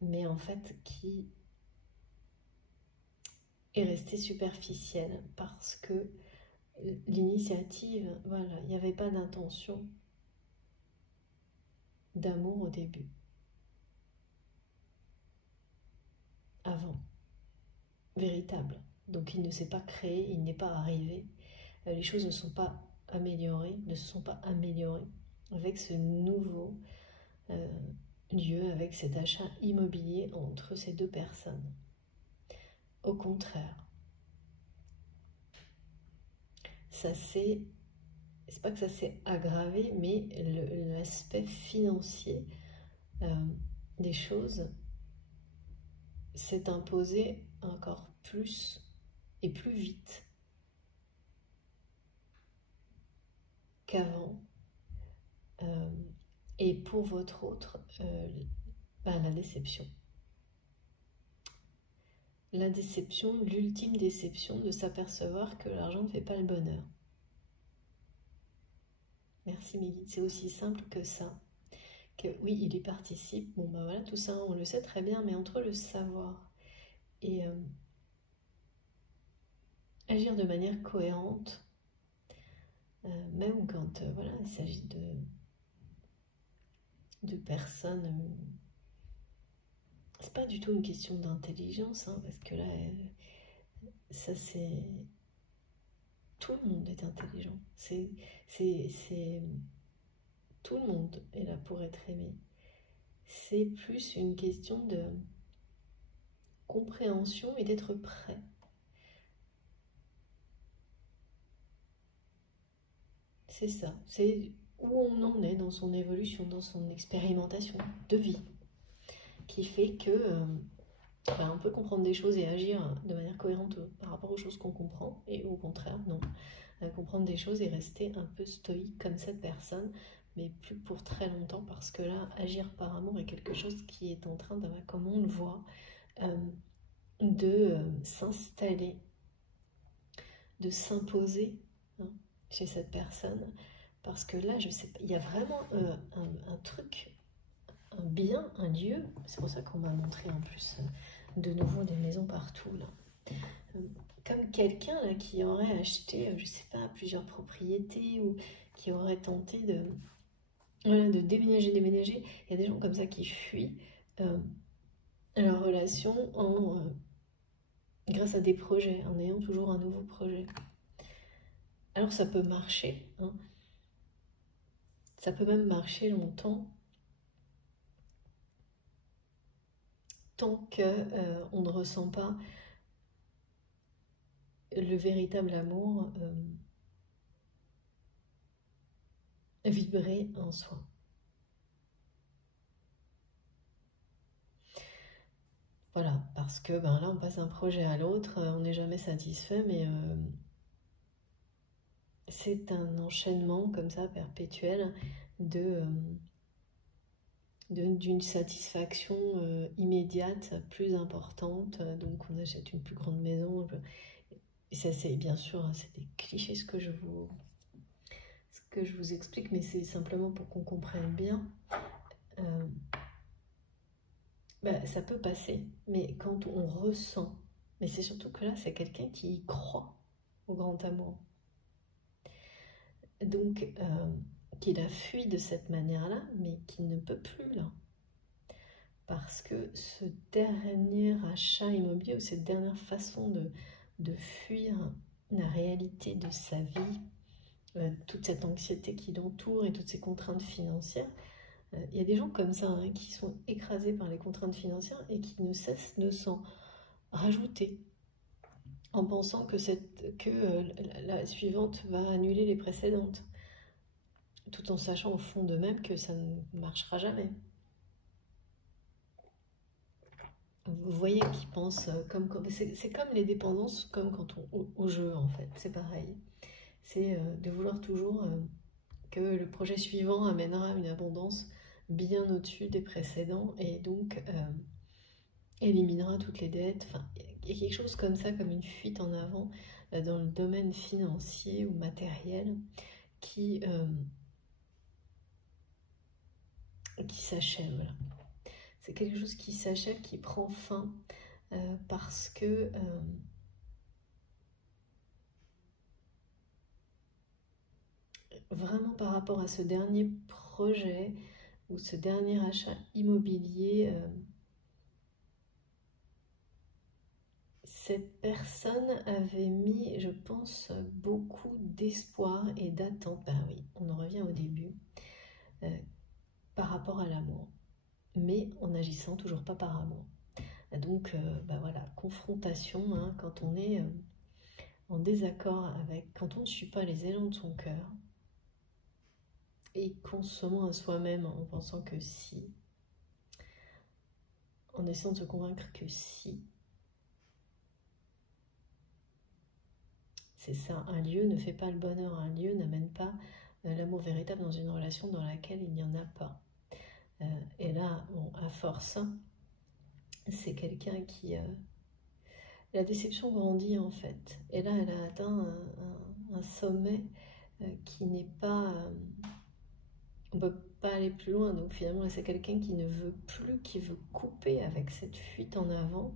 mais en fait qui est resté superficiel parce que l'initiative, voilà, il n'y avait pas d'intention d'amour au début, avant, véritable. Donc il ne s'est pas créé, il n'est pas arrivé, les choses ne sont pas améliorées, ne se sont pas améliorées avec ce nouveau lieu, avec cet achat immobilier entre ces deux personnes. Au contraire, ça c'est pas que ça s'est aggravé, mais l'aspect financier des choses s'est imposé encore plus et plus vite qu'avant. Et pour votre autre, la déception. La déception, l'ultime déception de s'apercevoir que l'argent ne fait pas le bonheur. Merci mes guides, c'est aussi simple que ça. Que oui, il y participe, bon ben voilà, tout ça on le sait très bien, mais entre le savoir et agir de manière cohérente, même quand voilà, il s'agit de personnes, c'est pas du tout une question d'intelligence, hein, parce que là, ça c'est... Tout le monde est intelligent, tout le monde est là pour être aimé. C'est plus une question de compréhension et d'être prêt. C'est ça, c'est où on en est dans son évolution, dans son expérimentation de vie, qui fait que on peut comprendre des choses et agir de manière cohérente par rapport aux choses qu'on comprend, et au contraire, non. Comprendre des choses et rester un peu stoïque comme cette personne, mais plus pour très longtemps, parce que là, agir par amour est quelque chose qui est en train, comme on le voit, de s'installer, de s'imposer, hein, chez cette personne, parce que là, je sais pas, il y a vraiment un truc, un bien, un lieu. C'est pour ça qu'on m'a montré en plus de nouveau des maisons partout là. Comme quelqu'un là qui aurait acheté, je sais pas, plusieurs propriétés, ou qui aurait tenté de déménager. Il y a des gens comme ça qui fuient leur relation grâce à des projets, en ayant toujours un nouveau projet. Alors ça peut marcher, hein. Ça peut même marcher longtemps, tant qu'on ne ressent pas le véritable amour vibrer en soi. Voilà, parce que là on passe d'un projet à l'autre, on n'est jamais satisfait, mais c'est un enchaînement comme ça perpétuel d'une satisfaction immédiate plus importante. Donc on achète une plus grande maison. Et ça, c'est bien sûr, hein, c'est des clichés ce que je vous explique, mais c'est simplement pour qu'on comprenne bien. Ça peut passer, mais quand on ressent, mais c'est surtout que là, c'est quelqu'un qui y croit au grand amour. Donc, qui la fuit de cette manière-là, mais qui ne peut plus là. Parce que ce dernier achat immobilier, ou cette dernière façon de fuir la réalité de sa vie, toute cette anxiété qui l'entoure et toutes ces contraintes financières, il y a des gens comme ça, hein, qui sont écrasés par les contraintes financières et qui ne cessent de s'en rajouter, en pensant que la suivante va annuler les précédentes, tout en sachant au fond d'eux-mêmes que ça ne marchera jamais. Vous voyez qu'ils pensent c'est comme les dépendances, comme quand au jeu en fait, c'est pareil. C'est de vouloir toujours que le projet suivant amènera une abondance bien au-dessus des précédents, et donc éliminera toutes les dettes. Enfin, il y a quelque chose comme ça, comme une fuite en avant dans le domaine financier ou matériel qui s'achève. Là. C'est quelque chose qui s'achève, qui prend fin, parce que vraiment par rapport à ce dernier projet ou ce dernier achat immobilier, cette personne avait mis, je pense, beaucoup d'espoir et d'attente. Ben oui, on en revient au début, par rapport à l'amour, mais en n'agissant toujours pas par amour. Donc, voilà, confrontation, hein, quand on est en désaccord quand on ne suit pas les élans de son cœur, et qu'on se ment à soi-même en pensant que si, en essayant de se convaincre que si, c'est ça, un lieu ne fait pas le bonheur, un lieu n'amène pas l'amour véritable dans une relation dans laquelle il n'y en a pas. Et là, bon, à force, c'est quelqu'un qui... la déception grandit en fait. Et là, elle a atteint un sommet qui n'est pas... on ne peut pas aller plus loin. Donc finalement, c'est quelqu'un qui ne veut plus, qui veut couper avec cette fuite en avant,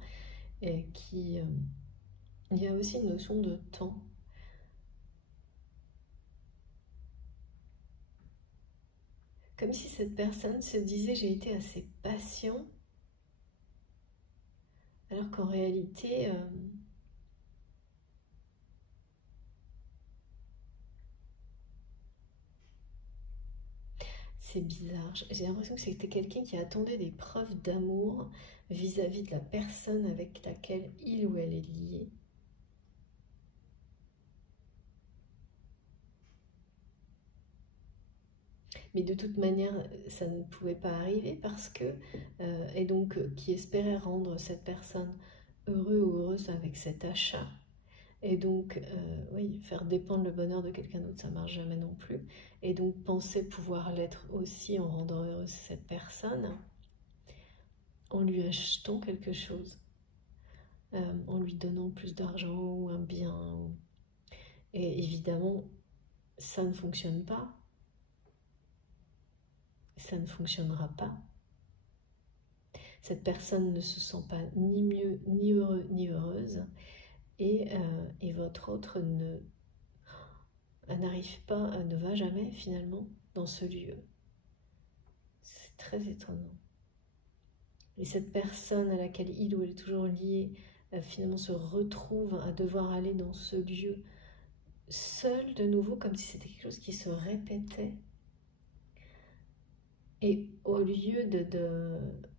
et qui... il y a aussi une notion de temps. Comme si cette personne se disait: j'ai été assez patient, alors qu'en réalité, c'est bizarre. J'ai l'impression que c'était quelqu'un qui attendait des preuves d'amour vis-à-vis de la personne avec laquelle il ou elle est lié. mais de toute manière, ça ne pouvait pas arriver parce que, et donc, qui espérait rendre cette personne heureux ou heureuse avec cet achat. Et donc, oui, faire dépendre le bonheur de quelqu'un d'autre, ça marche jamais non plus. Et donc, penser pouvoir l'être aussi en rendant heureuse cette personne, en lui achetant quelque chose, en lui donnant plus d'argent ou un bien. Et évidemment, ça ne fonctionne pas. Ça ne fonctionnera pas. Cette personne ne se sent pas ni mieux, ni heureux, ni heureuse. Et votre autre n'arrive pas, ne va jamais finalement dans ce lieu. C'est très étonnant. Et cette personne à laquelle il ou elle est toujours lié, finalement se retrouve à devoir aller dans ce lieu seul de nouveau, comme si c'était quelque chose qui se répétait. Et au lieu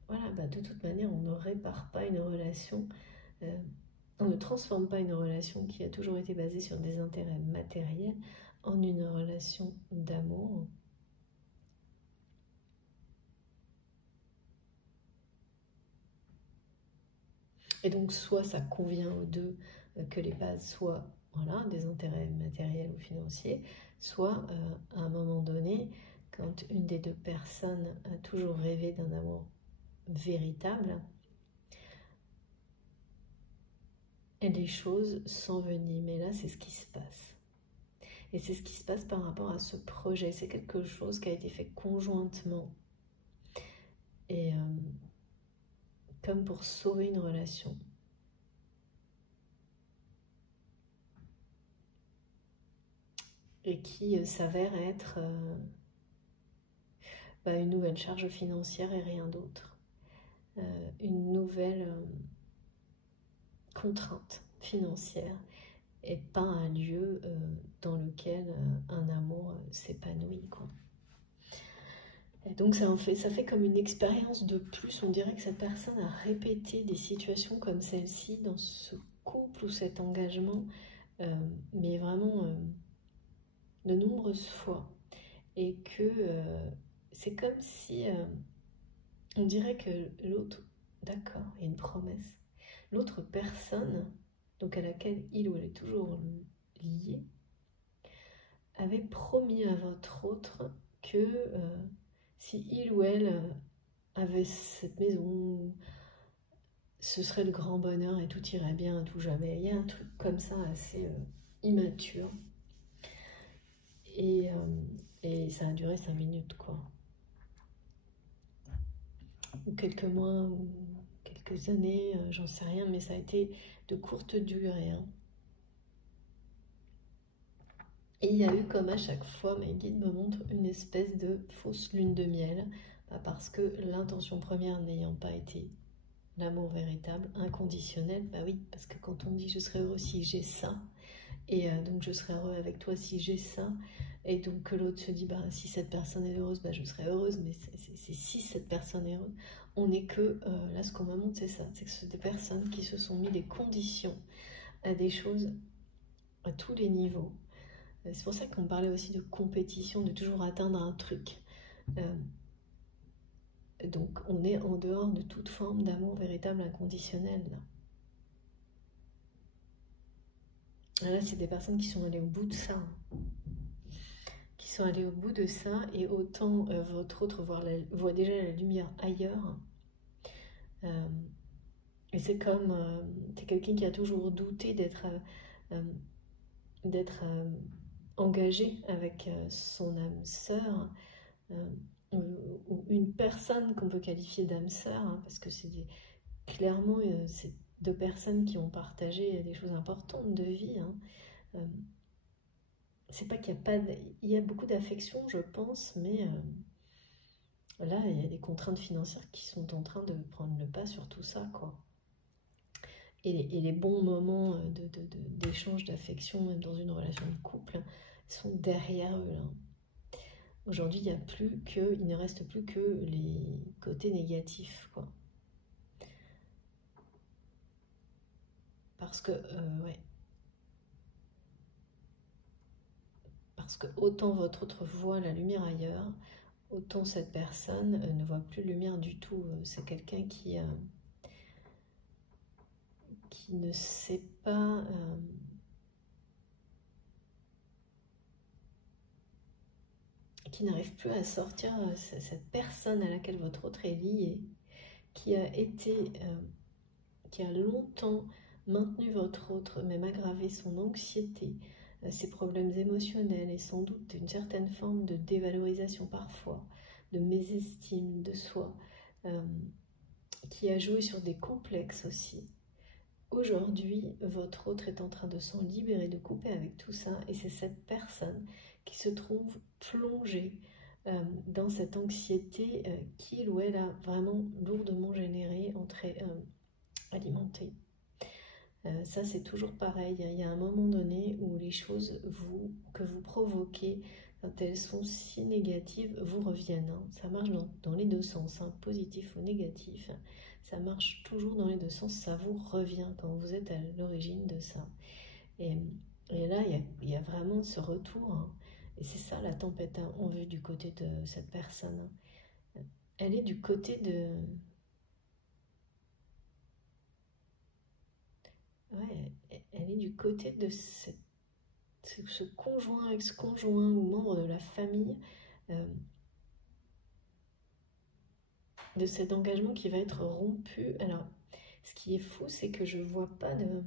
voilà, de toute manière, on ne répare pas une relation, on ne transforme pas une relation qui a toujours été basée sur des intérêts matériels en une relation d'amour. Et donc, soit ça convient aux deux que les bases soient voilà, des intérêts matériels ou financiers, soit à un moment donné, quand une des deux personnes a toujours rêvé d'un amour véritable, et les choses s'enveniment. Et là, c'est ce qui se passe. Et c'est ce qui se passe par rapport à ce projet. C'est quelque chose qui a été fait conjointement. Et comme pour sauver une relation. Et qui s'avère être une nouvelle charge financière et rien d'autre. Une nouvelle contrainte financière et pas un lieu dans lequel un amour s'épanouit, quoi. Et donc ça fait comme une expérience de plus. On dirait que cette personne a répété des situations comme celle-ci dans ce couple ou cet engagement, mais vraiment de nombreuses fois. Et que c'est comme si on dirait que l'autre, d'accord, il y a une promesse. L'autre personne, donc à laquelle il ou elle est toujours lié, avait promis à votre autre que si il ou elle avait cette maison, ce serait le grand bonheur et tout irait bien à tout jamais. Il y a un truc comme ça assez immature. Et ça a duré 5 minutes, quoi. Ou quelques mois, ou quelques années, j'en sais rien, mais ça a été de courte durée. Hein. Et il y a eu comme à chaque fois, mes guides me montrent une espèce de fausse lune de miel, parce que l'intention première n'ayant pas été l'amour véritable, inconditionnel, bah oui, parce que quand on dit je serai heureux si j'ai ça, et donc je serai heureux avec toi si j'ai ça, et donc que l'autre se dit bah si cette personne est heureuse, bah je serai heureuse, mais c'est si cette personne est heureuse, on n'est que, là ce qu'on me montre c'est ça, c'est que c'est des personnes qui se sont mis des conditions à des choses à tous les niveaux. C'est pour ça qu'on parlait aussi de compétition, de toujours atteindre un truc. Donc on est en dehors de toute forme d'amour véritable inconditionnel. Là, c'est des personnes qui sont allées au bout de ça. Qui sont allées au bout de ça, et autant votre autre voit déjà la lumière ailleurs. Et c'est comme c'est quelqu'un qui a toujours douté d'être engagé avec son âme sœur, ou une personne qu'on peut qualifier d'âme sœur, hein, parce que clairement c'est deux personnes qui ont partagé des choses importantes de vie. Hein. C'est pas qu'il y a pas, il y a beaucoup d'affection, je pense, mais là il y a des contraintes financières qui sont en train de prendre le pas sur tout ça, quoi. Et les bons moments d'échange d'affection, même dans une relation de couple, sont derrière eux. Là. Aujourd'hui, il ne reste plus que les côtés négatifs, quoi. Parce que, ouais. Parce que autant votre autre voit la lumière ailleurs, autant cette personne ne voit plus de lumière du tout. C'est quelqu'un qui ne sait pas... qui n'arrive plus à sortir cette personne à laquelle votre autre est lié, qui a longtemps maintenu votre autre, même aggravé son anxiété, ses problèmes émotionnels et sans doute une certaine forme de dévalorisation parfois, de mésestime de soi, qui a joué sur des complexes aussi. Aujourd'hui, votre autre est en train de s'en libérer, de couper avec tout ça, et c'est cette personne qui se trouve plongée dans cette anxiété qu'il ou elle a vraiment lourdement générée, alimentée. Ça, c'est toujours pareil. Il y a un moment donné où les choses que vous provoquez, quand elles sont si négatives, vous reviennent. Hein. Ça marche dans les deux sens, hein, positif ou négatif. Ça marche toujours dans les deux sens. Ça vous revient quand vous êtes à l'origine de ça. Et là, il y a vraiment ce retour. Hein. Et c'est ça la tempête en vue du côté de cette personne. Hein. Elle est du côté de... Ouais, elle est du côté de ce conjoint, ex-conjoint ou membre de la famille, de cet engagement qui va être rompu. Alors, ce qui est fou, c'est que je vois pas de...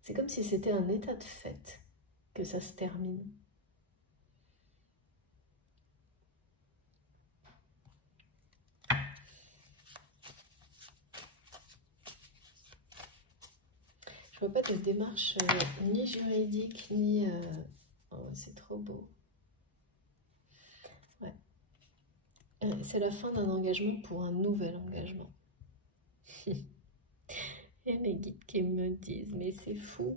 C'est comme si c'était un état de fait que ça se termine. Je vois pas de démarche ni juridique, ni... Oh, c'est trop beau. Ouais. C'est la fin d'un engagement pour un nouvel engagement. Et mes guides qui me disent, mais c'est fou.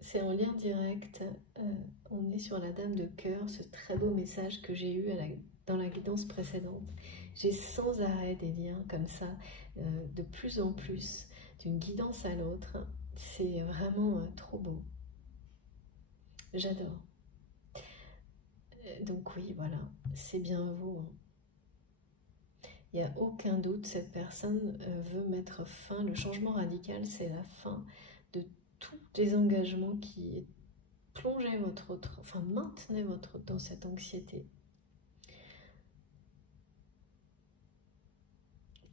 C'est en lien direct. On est sur la Dame de Cœur, ce très beau message que j'ai eu dans la guidance précédente. J'ai sans arrêt des liens comme ça, de plus en plus, d'une guidance à l'autre. C'est vraiment trop beau. J'adore. Donc oui, voilà, c'est bien vous. Hein. Il n'y a aucun doute, cette personne veut mettre fin. Le changement radical, c'est la fin de tous les engagements qui plongeaient votre autre, enfin maintenaient votre autre dans cette anxiété.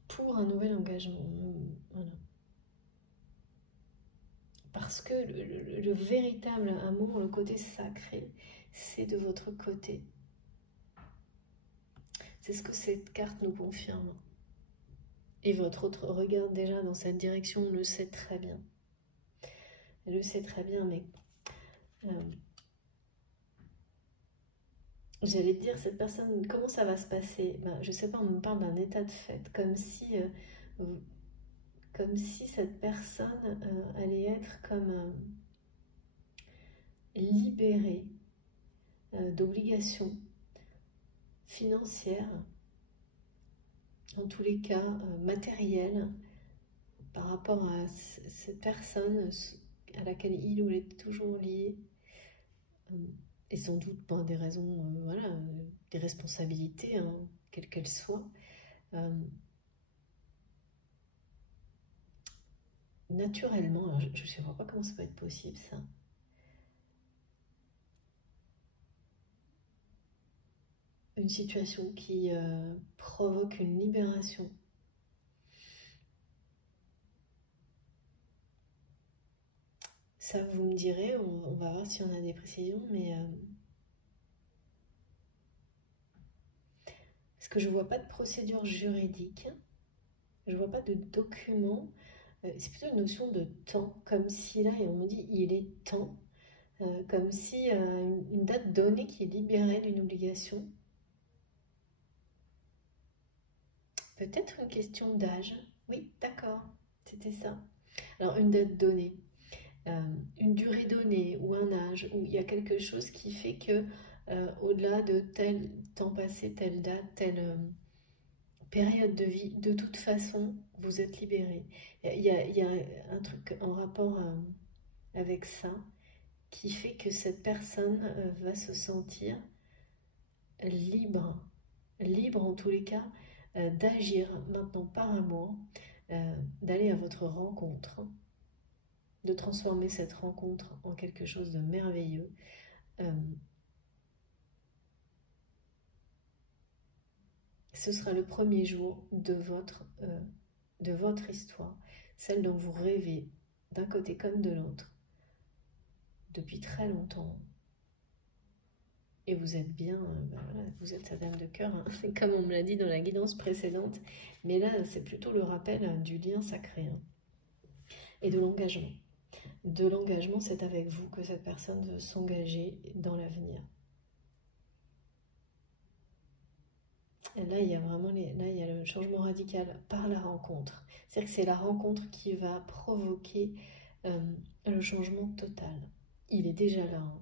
Pour un nouvel engagement. Voilà. Parce que le véritable amour, le côté sacré, c'est de votre côté. C'est ce que cette carte nous confirme. Et votre autre regarde déjà dans cette direction, on le sait très bien. Elle le sait très bien, mais j'allais te dire, cette personne, comment ça va se passer? Ben, je sais pas, on me parle d'un état de fait, comme si cette personne allait être comme libérée d'obligations financières, en tous les cas matérielles, par rapport à cette personne à laquelle il ou elle est toujours lié, et sans doute pour des raisons, voilà, des responsabilités, hein, quelles qu'elles soient. Naturellement, alors je ne vois pas comment ça peut être possible ça. Une situation qui provoque une libération. Ça, vous me direz, on va voir si on a des précisions, mais parce que je vois pas de procédure juridique, je vois pas de document, c'est plutôt une notion de temps, comme si là, et on me dit il est temps, comme si une date donnée qui est libérée d'une obligation. Peut-être une question d'âge. Oui, d'accord, c'était ça. Alors, une date donnée, une durée donnée ou un âge, où il y a quelque chose qui fait que, au-delà de tel temps passé, telle date, telle période de vie, de toute façon, vous êtes libéré. Il y a un truc en rapport avec ça qui fait que cette personne va se sentir libre, libre en tous les cas, d'agir maintenant par amour, d'aller à votre rencontre, de transformer cette rencontre en quelque chose de merveilleux. Ce sera le premier jour de votre histoire, celle dont vous rêvez d'un côté comme de l'autre, depuis très longtemps. Et vous êtes bien, voilà, vous êtes sa dame de cœur, hein, comme on me l'a dit dans la guidance précédente. Mais là, c'est plutôt le rappel du lien sacré, hein, et de l'engagement. De l'engagement, c'est avec vous que cette personne veut s'engager dans l'avenir. Et là, il y a vraiment là, il y a le changement radical par la rencontre. C'est-à-dire que c'est la rencontre qui va provoquer le changement total. Il est déjà là, hein.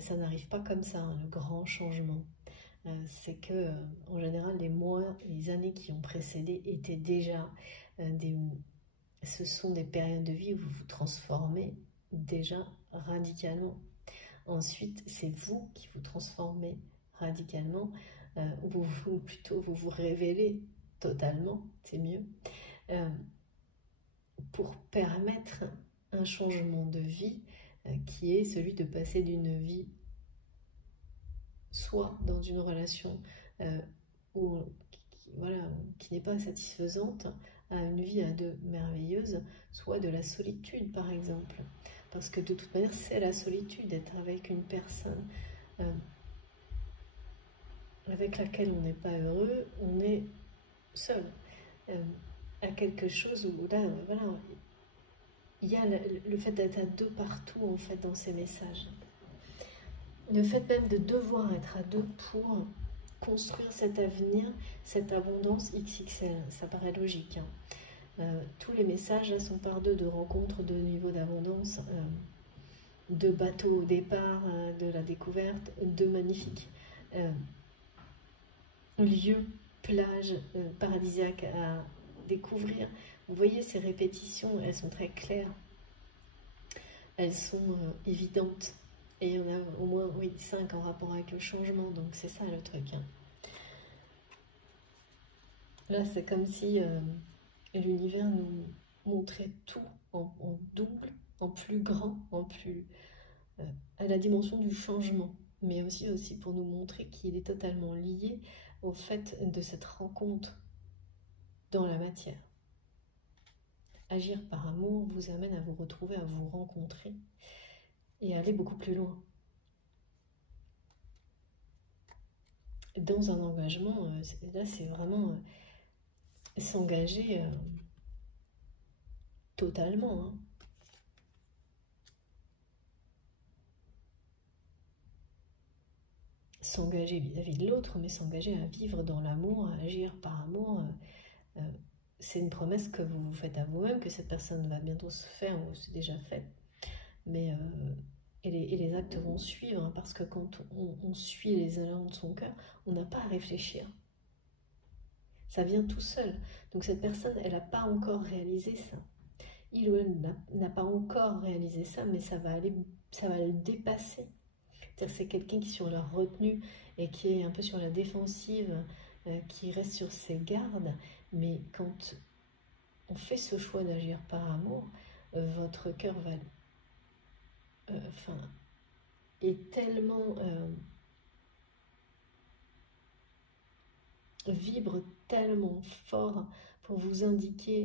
Ça n'arrive pas comme ça, hein, le grand changement. C'est que, en général, les mois, les années qui ont précédé étaient déjà ce sont des périodes de vie où vous vous transformez déjà radicalement. Ensuite, c'est vous qui vous transformez radicalement, ou plutôt vous vous révélez totalement, c'est mieux, pour permettre un changement de vie qui est celui de passer d'une vie soit dans une relation qui n'est pas satisfaisante à une vie à deux merveilleuse, soit de la solitude par exemple. Parce que de toute manière, c'est la solitude d'être avec une personne avec laquelle on n'est pas heureux, on est seul. À quelque chose où là, voilà, il y a le fait d'être à deux partout en fait dans ces messages. Le fait même de devoir être à deux pour construire cet avenir, cette abondance XXL, ça paraît logique, hein. Tous les messages là sont par deux, de rencontres, de niveaux d'abondance, de bateaux au départ, de la découverte, de magnifiques lieux, plages paradisiaques à découvrir. Vous voyez, ces répétitions, elles sont très claires, elles sont évidentes. Et il y en a au moins 5 en rapport avec le changement, donc c'est ça le truc, hein. Là, c'est comme si l'univers nous montrait tout en double, en plus grand, en plus à la dimension du changement, mais aussi pour nous montrer qu'il est totalement lié au fait de cette rencontre dans la matière. Agir par amour vous amène à vous retrouver, à vous rencontrer et à aller beaucoup plus loin. Dans un engagement, là c'est vraiment s'engager totalement, hein. S'engager vis-à-vis de l'autre, mais s'engager à vivre dans l'amour, à agir par amour. C'est une promesse que vous vous faites à vous-même, que cette personne va bientôt se faire, ou c'est déjà fait. Mais, et les actes vont suivre, hein, parce que quand on suit les élans de son cœur, on n'a pas à réfléchir. Ça vient tout seul. Donc cette personne, elle n'a pas encore réalisé ça. Il ou elle n'a pas encore réalisé ça, mais ça va le dépasser. C'est quelqu'un qui est sur la retenue et qui est un peu sur la défensive, qui reste sur ses gardes. Mais quand on fait ce choix d'agir par amour, votre cœur va, est tellement vibre tellement fort pour vous indiquer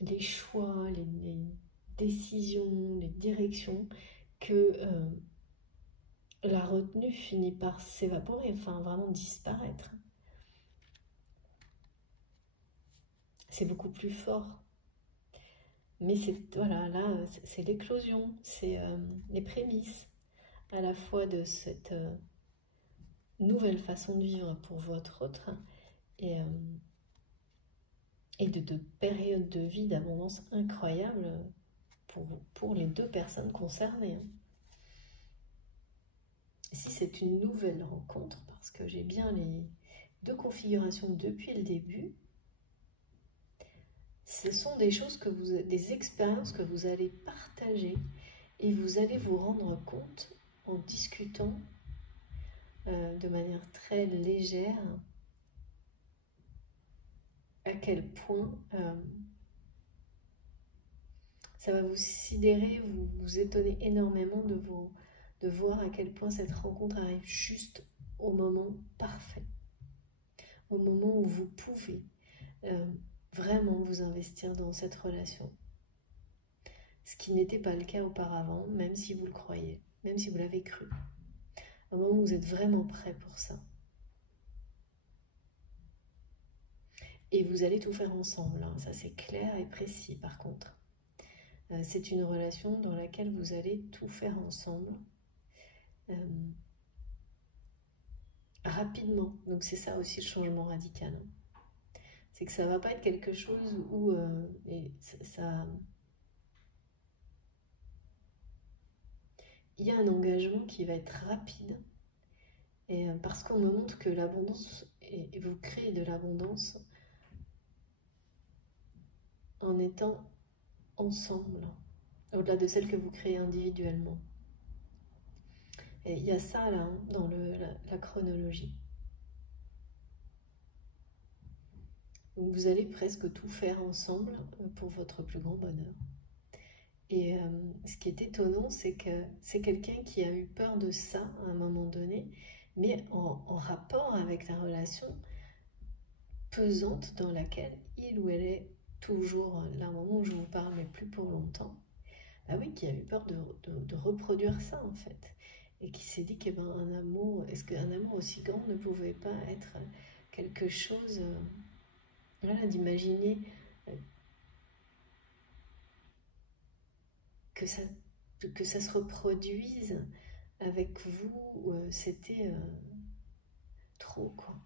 les choix, les décisions, les directions, que la retenue finit par s'évaporer, enfin vraiment disparaître. C'est beaucoup plus fort. Mais c'est, voilà, là, c'est l'éclosion, c'est les prémices à la fois de cette nouvelle façon de vivre pour votre autre et de périodes de vie d'abondance incroyables pour les deux personnes concernées. Si c'est une nouvelle rencontre, parce que j'ai bien les deux configurations depuis le début, ce sont des choses des expériences que vous allez partager et vous allez vous rendre compte en discutant de manière très légère à quel point ça va vous sidérer, vous étonner énormément de voir à quel point cette rencontre arrive juste au moment parfait, au moment où vous pouvez euh, vraiment vous investir dans cette relation. Ce qui n'était pas le cas auparavant, même si vous le croyez, même si vous l'avez cru. Au moment où vous êtes vraiment prêt pour ça. Et vous allez tout faire ensemble, hein. Ça c'est clair et précis par contre. C'est une relation dans laquelle vous allez tout faire ensemble. Rapidement. Donc c'est ça aussi le changement radical. C'est que ça va pas être quelque chose où il y a un engagement qui va être rapide. Et parce qu'on me montre que l'abondance, et vous créez de l'abondance en étant ensemble, au-delà de celle que vous créez individuellement. Et il y a ça là, hein, dans la chronologie. Donc vous allez presque tout faire ensemble pour votre plus grand bonheur. Et ce qui est étonnant, c'est que c'est quelqu'un qui a eu peur de ça à un moment donné, mais en rapport avec la relation pesante dans laquelle il ou elle est toujours, là au moment où je vous parle, mais plus pour longtemps. Bah oui, qui a eu peur de reproduire ça en fait. Et qui s'est dit que ben, un amour, est-ce qu'un amour aussi grand ne pouvait pas être quelque chose, voilà, d'imaginer que ça, que ça se reproduise avec vous, c'était trop quoi.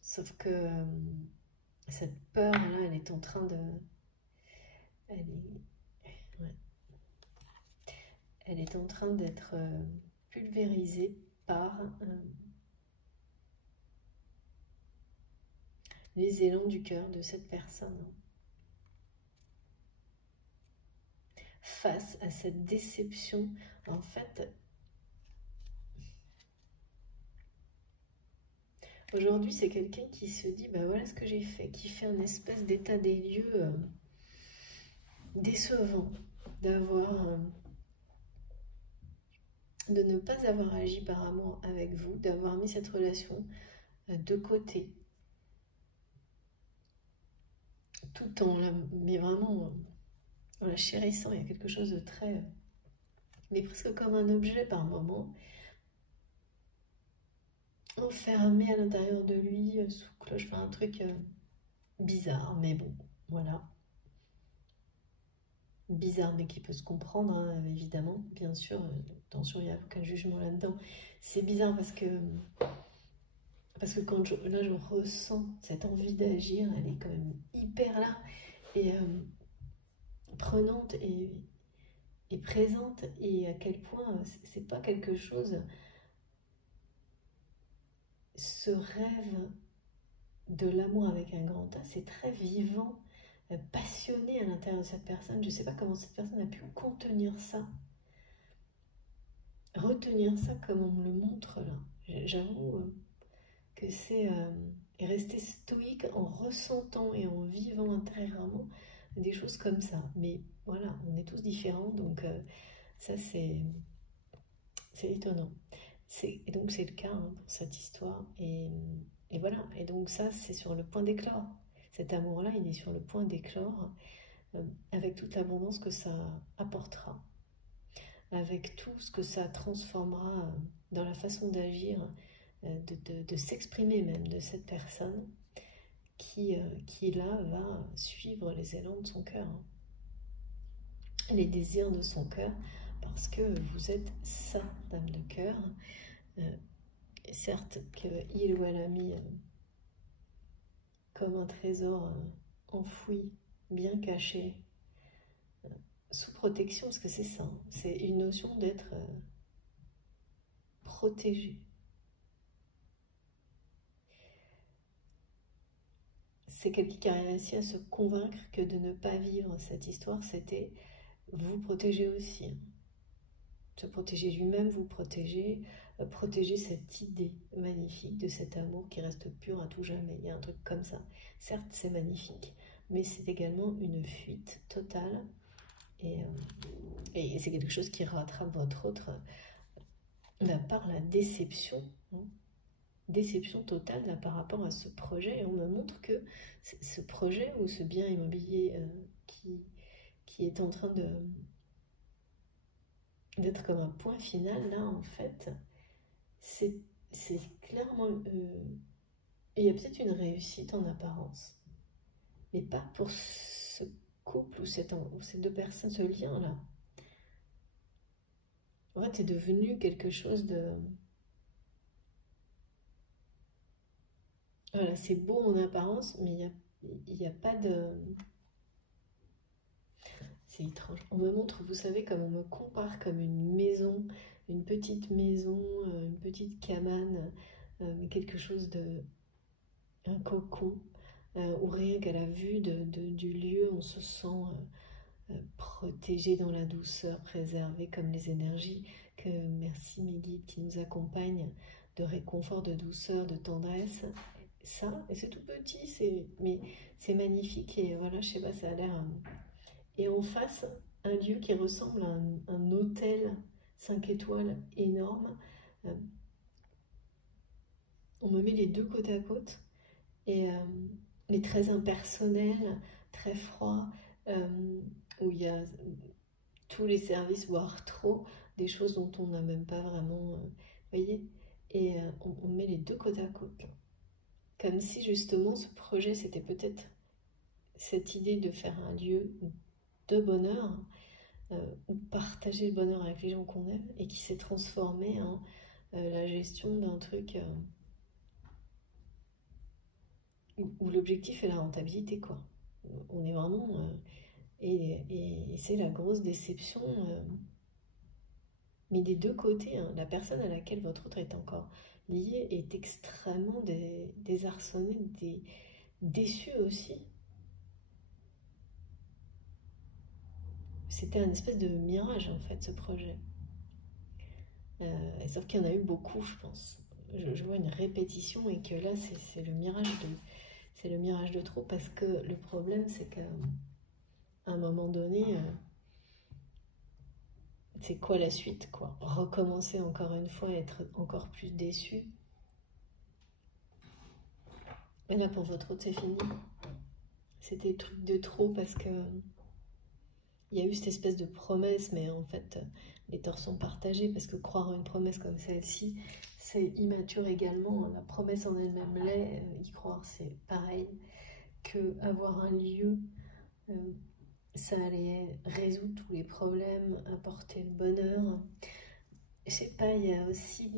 Sauf que cette peur-là, elle est en train de... Elle est, ouais, elle est en train d'être pulvérisée par les élans du cœur de cette personne. Face à cette déception, en fait, aujourd'hui, c'est quelqu'un qui se dit, bah voilà ce que j'ai fait, qui fait un espèce d'état des lieux décevant d'avoir... de ne pas avoir agi par amour avec vous, d'avoir mis cette relation de côté, tout en la, mais vraiment en la chérissant. Il y a quelque chose de très, mais presque comme un objet par moment, enfermé à l'intérieur de lui, sous cloche, enfin un truc bizarre, mais bon, voilà. Bizarre, mais qui peut se comprendre, hein, évidemment, bien sûr. Attention, il n'y a aucun jugement là-dedans. C'est bizarre parce que quand là, je ressens cette envie d'agir, elle est quand même hyper là, et prenante, et présente, et à quel point c'est pas quelque chose, ce rêve de l'amour avec un grand A, c'est très vivant, passionné à l'intérieur de cette personne. Je sais pas comment cette personne a pu contenir ça, retenir ça comme on me le montre là. J'avoue que c'est rester stoïque en ressentant et en vivant intérieurement des choses comme ça. Mais voilà, on est tous différents, donc ça c'est étonnant. Et donc c'est le cas hein, pour cette histoire. Et voilà, et donc ça c'est sur le point d'éclore. Cet amour-là, il est sur le point d'éclore avec toute l'abondance que ça apportera, avec tout ce que ça transformera dans la façon d'agir, de s'exprimer même de cette personne qui là va suivre les élans de son cœur, hein, les désirs de son cœur, parce que vous êtes sa dame de cœur. Certes qu'il ou elle a mis comme un trésor enfoui, bien caché, sous protection, parce que c'est ça, hein, c'est une notion d'être protégé. C'est quelqu'un qui a réussi à se convaincre que de ne pas vivre cette histoire, c'était vous protéger aussi. se protéger lui-même, vous protéger, protéger cette idée magnifique de cet amour qui reste pur à tout jamais. Il y a un truc comme ça. Certes, c'est magnifique, mais c'est également une fuite totale. Et c'est quelque chose qui rattrape votre autre par la déception. Hein. Déception totale là, par rapport à ce projet. Et on me montre que ce projet ou ce bien immobilier qui est en train d'être comme un point final, là, en fait, c'est clairement... il y a peut-être une réussite en apparence, mais pas pour ce couple ou ces deux personnes, ce lien-là. En fait, c'est devenu quelque chose de... Voilà, c'est beau en apparence, mais il y a pas de... C'est étrange. On me montre, vous savez, comme on me compare comme une maison, une petite maison, une petite cabane, quelque chose de... un cocon, où rien qu'à la vue du lieu, on se sent protégé dans la douceur, préservé comme les énergies que, merci mes guides qui nous accompagnent, de réconfort, de douceur, de tendresse. Ça, et c'est tout petit, mais c'est magnifique et voilà, je sais pas, ça a l'air... Et en face, un lieu qui ressemble à un hôtel 5 étoiles énorme. Euh, on me met les deux côte à côte, et, mais très impersonnel, très froid, où il y a tous les services, voire trop, des choses dont on n'a même pas vraiment... voyez. Et on met les deux côte à côte. Comme si justement ce projet, c'était peut-être cette idée de faire un lieu de bonheur, ou partager le bonheur avec les gens qu'on aime, et qui s'est transformé en la gestion d'un truc où l'objectif est la rentabilité, quoi. On est vraiment... et c'est la grosse déception, mais des deux côtés, hein. La personne à laquelle votre autre est encore lié est extrêmement désarçonnée, déçue aussi. C'était un espèce de mirage, en fait, ce projet. Sauf qu'il y en a eu beaucoup, je pense. Je vois une répétition et que là, c'est le mirage de trop, parce que le problème, c'est qu'à un moment donné, c'est quoi la suite, quoi? Recommencer encore une fois, être encore plus déçu. Et là, pour votre autre, c'est fini. C'était le truc de trop parce que il y a eu cette espèce de promesse, mais en fait, les torts sont partagés parce que croire en une promesse comme celle-ci, c'est immature également. La promesse en elle-même l'est, y croire, c'est pareil que avoir un lieu, ça allait résoudre tous les problèmes, apporter le bonheur. Je sais pas, il y a aussi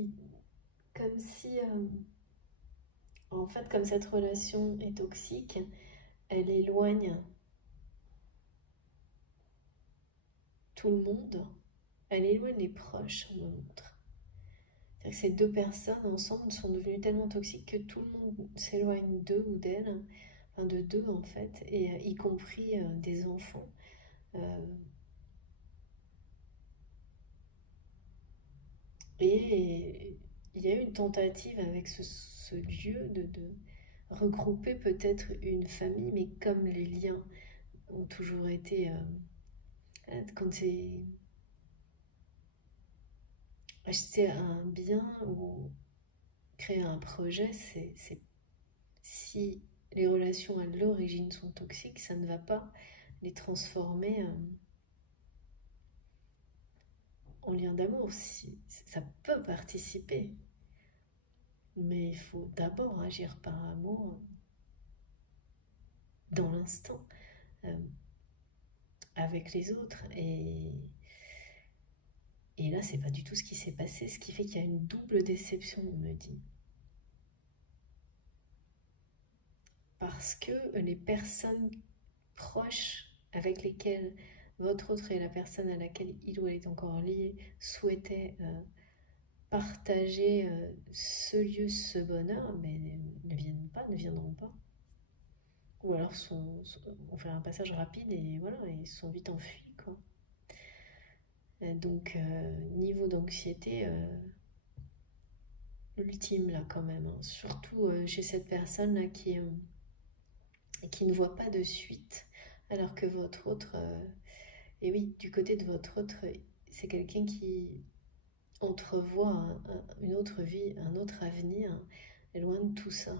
comme si, en fait, comme cette relation est toxique, elle éloigne tout le monde, elle éloigne les proches, on me montre. C'est-à-dire que ces deux personnes ensemble sont devenues tellement toxiques que tout le monde s'éloigne d'eux ou d'elles, enfin de deux en fait, et y compris des enfants. Et il y a eu une tentative avec ce lieu de regrouper peut-être une famille, mais comme les liens ont toujours été... quand c'est acheter un bien ou créer un projet, c'est si les relations à l'origine sont toxiques, ça ne va pas les transformer en lien d'amour. Si, ça peut participer, mais il faut d'abord agir par amour dans l'instant avec les autres. Et là, c'est pas du tout ce qui s'est passé, ce qui fait qu'il y a une double déception, on me dit. Parce que les personnes proches avec lesquelles votre autre et la personne à laquelle il ou elle est encore lié souhaitaient partager ce lieu, ce bonheur, mais ne viennent pas, ne viendront pas. Ou alors on fait un passage rapide et voilà, ils sont vite enfuis, quoi. Donc, niveau d'anxiété ultime là quand même, hein. Surtout chez cette personne-là qui ne voit pas de suite, alors que votre autre, et oui, du côté de votre autre, c'est quelqu'un qui entrevoit une autre vie, un autre avenir, loin de tout ça,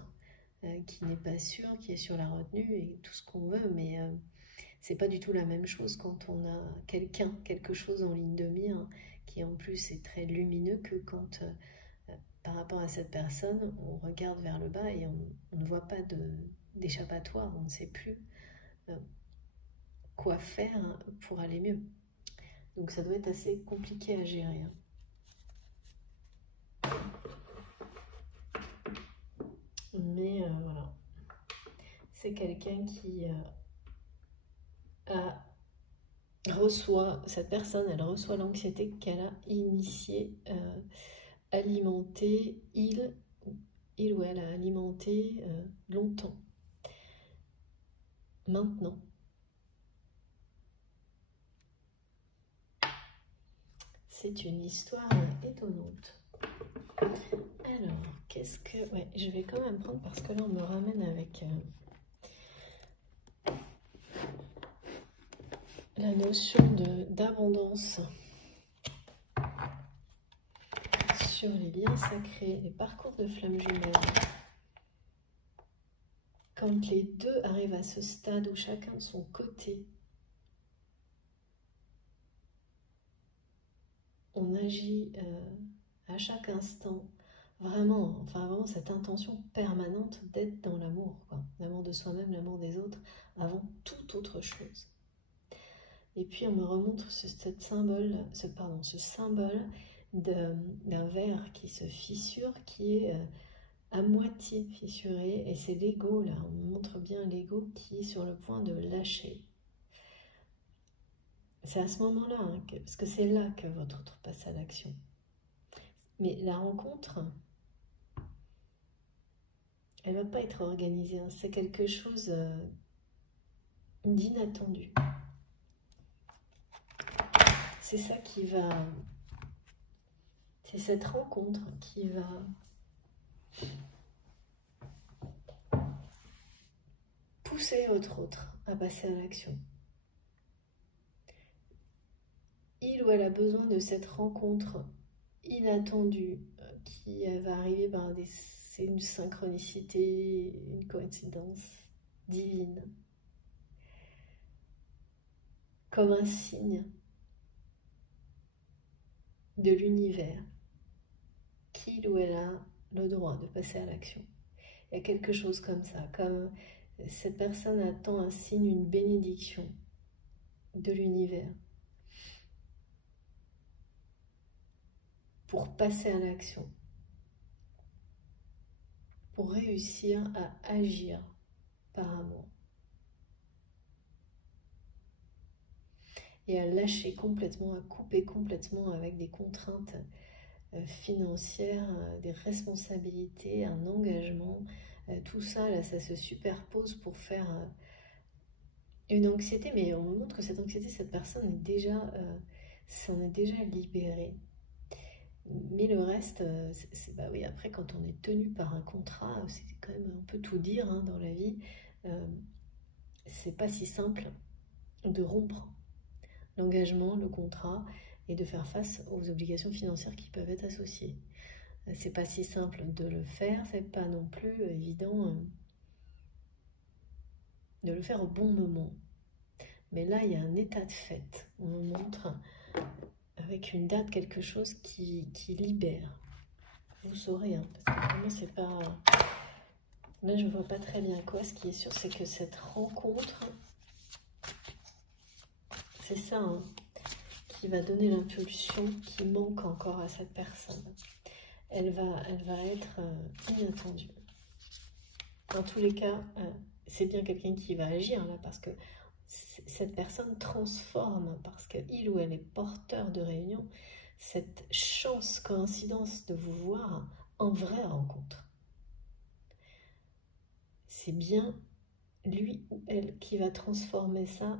qui n'est pas sûr, qui est sur la retenue et tout ce qu'on veut, mais c'est pas du tout la même chose quand on a quelque chose en ligne de mire, qui en plus est très lumineux, que quand par rapport à cette personne, on regarde vers le bas et on ne voit pas d'échappatoire, on ne sait plus euh, quoi faire pour aller mieux. Donc ça doit être assez compliqué à gérer, hein. Mais voilà, c'est quelqu'un qui reçoit, cette personne, elle reçoit l'anxiété qu'elle a initiée, alimentée, il ou elle a alimenté longtemps. Maintenant, c'est une histoire étonnante. Alors, qu'est-ce que... Ouais, je vais quand même prendre parce que là, on me ramène avec la notion d'abondance sur les liens sacrés, les parcours de flammes jumelles. Quand les deux arrivent à ce stade où chacun de son côté, on agit à chaque instant, vraiment, enfin vraiment cette intention permanente d'être dans l'amour, l'amour de soi-même, l'amour des autres, avant toute autre chose. Et puis on me remontre ce symbole d'un verre qui se fissure, qui est à moitié fissuré, et c'est l'ego là, on me montre bien l'ego qui est sur le point de lâcher. C'est à ce moment-là, hein, parce que c'est là que votre autre passe à l'action. Mais la rencontre, elle ne va pas être organisée, hein. C'est quelque chose d'inattendu. C'est ça qui va... C'est cette rencontre qui va pousser votre autre à passer à l'action. Il ou elle a besoin de cette rencontre inattendue qui va arriver c'est une synchronicité, une coïncidence divine, comme un signe de l'univers qu'il ou elle a le droit de passer à l'action. Il y a quelque chose comme ça, comme cette personne attend un signe, une bénédiction de l'univers pour passer à l'action, pour réussir à agir par amour et à lâcher complètement, à couper complètement avec des contraintes financières, des responsabilités, un engagement, tout ça là, ça se superpose pour faire une anxiété, mais on me montre que cette anxiété, cette personne est déjà, s'en est déjà libérée. Mais le reste, bah oui, après quand on est tenu par un contrat, c'est quand même, on peut tout dire hein, dans la vie, c'est pas si simple de rompre l'engagement, le contrat, et de faire face aux obligations financières qui peuvent être associées. C'est pas si simple de le faire, c'est pas non plus évident de le faire au bon moment. Mais là, il y a un état de fait. On nous montre avec une date quelque chose qui libère. Vous saurez, hein, parce que vraiment, c'est pas... Là, je vois pas très bien quoi. Ce qui est sûr, c'est que cette rencontre, c'est ça, hein, qui va donner l'impulsion qui manque encore à cette personne. Elle va être inattendue. Dans tous les cas, c'est bien quelqu'un qui va agir là, parce que cette personne transforme, parce qu'il ou elle est porteur de réunion, cette chance, coïncidence de vous voir en vraie rencontre. C'est bien lui ou elle qui va transformer ça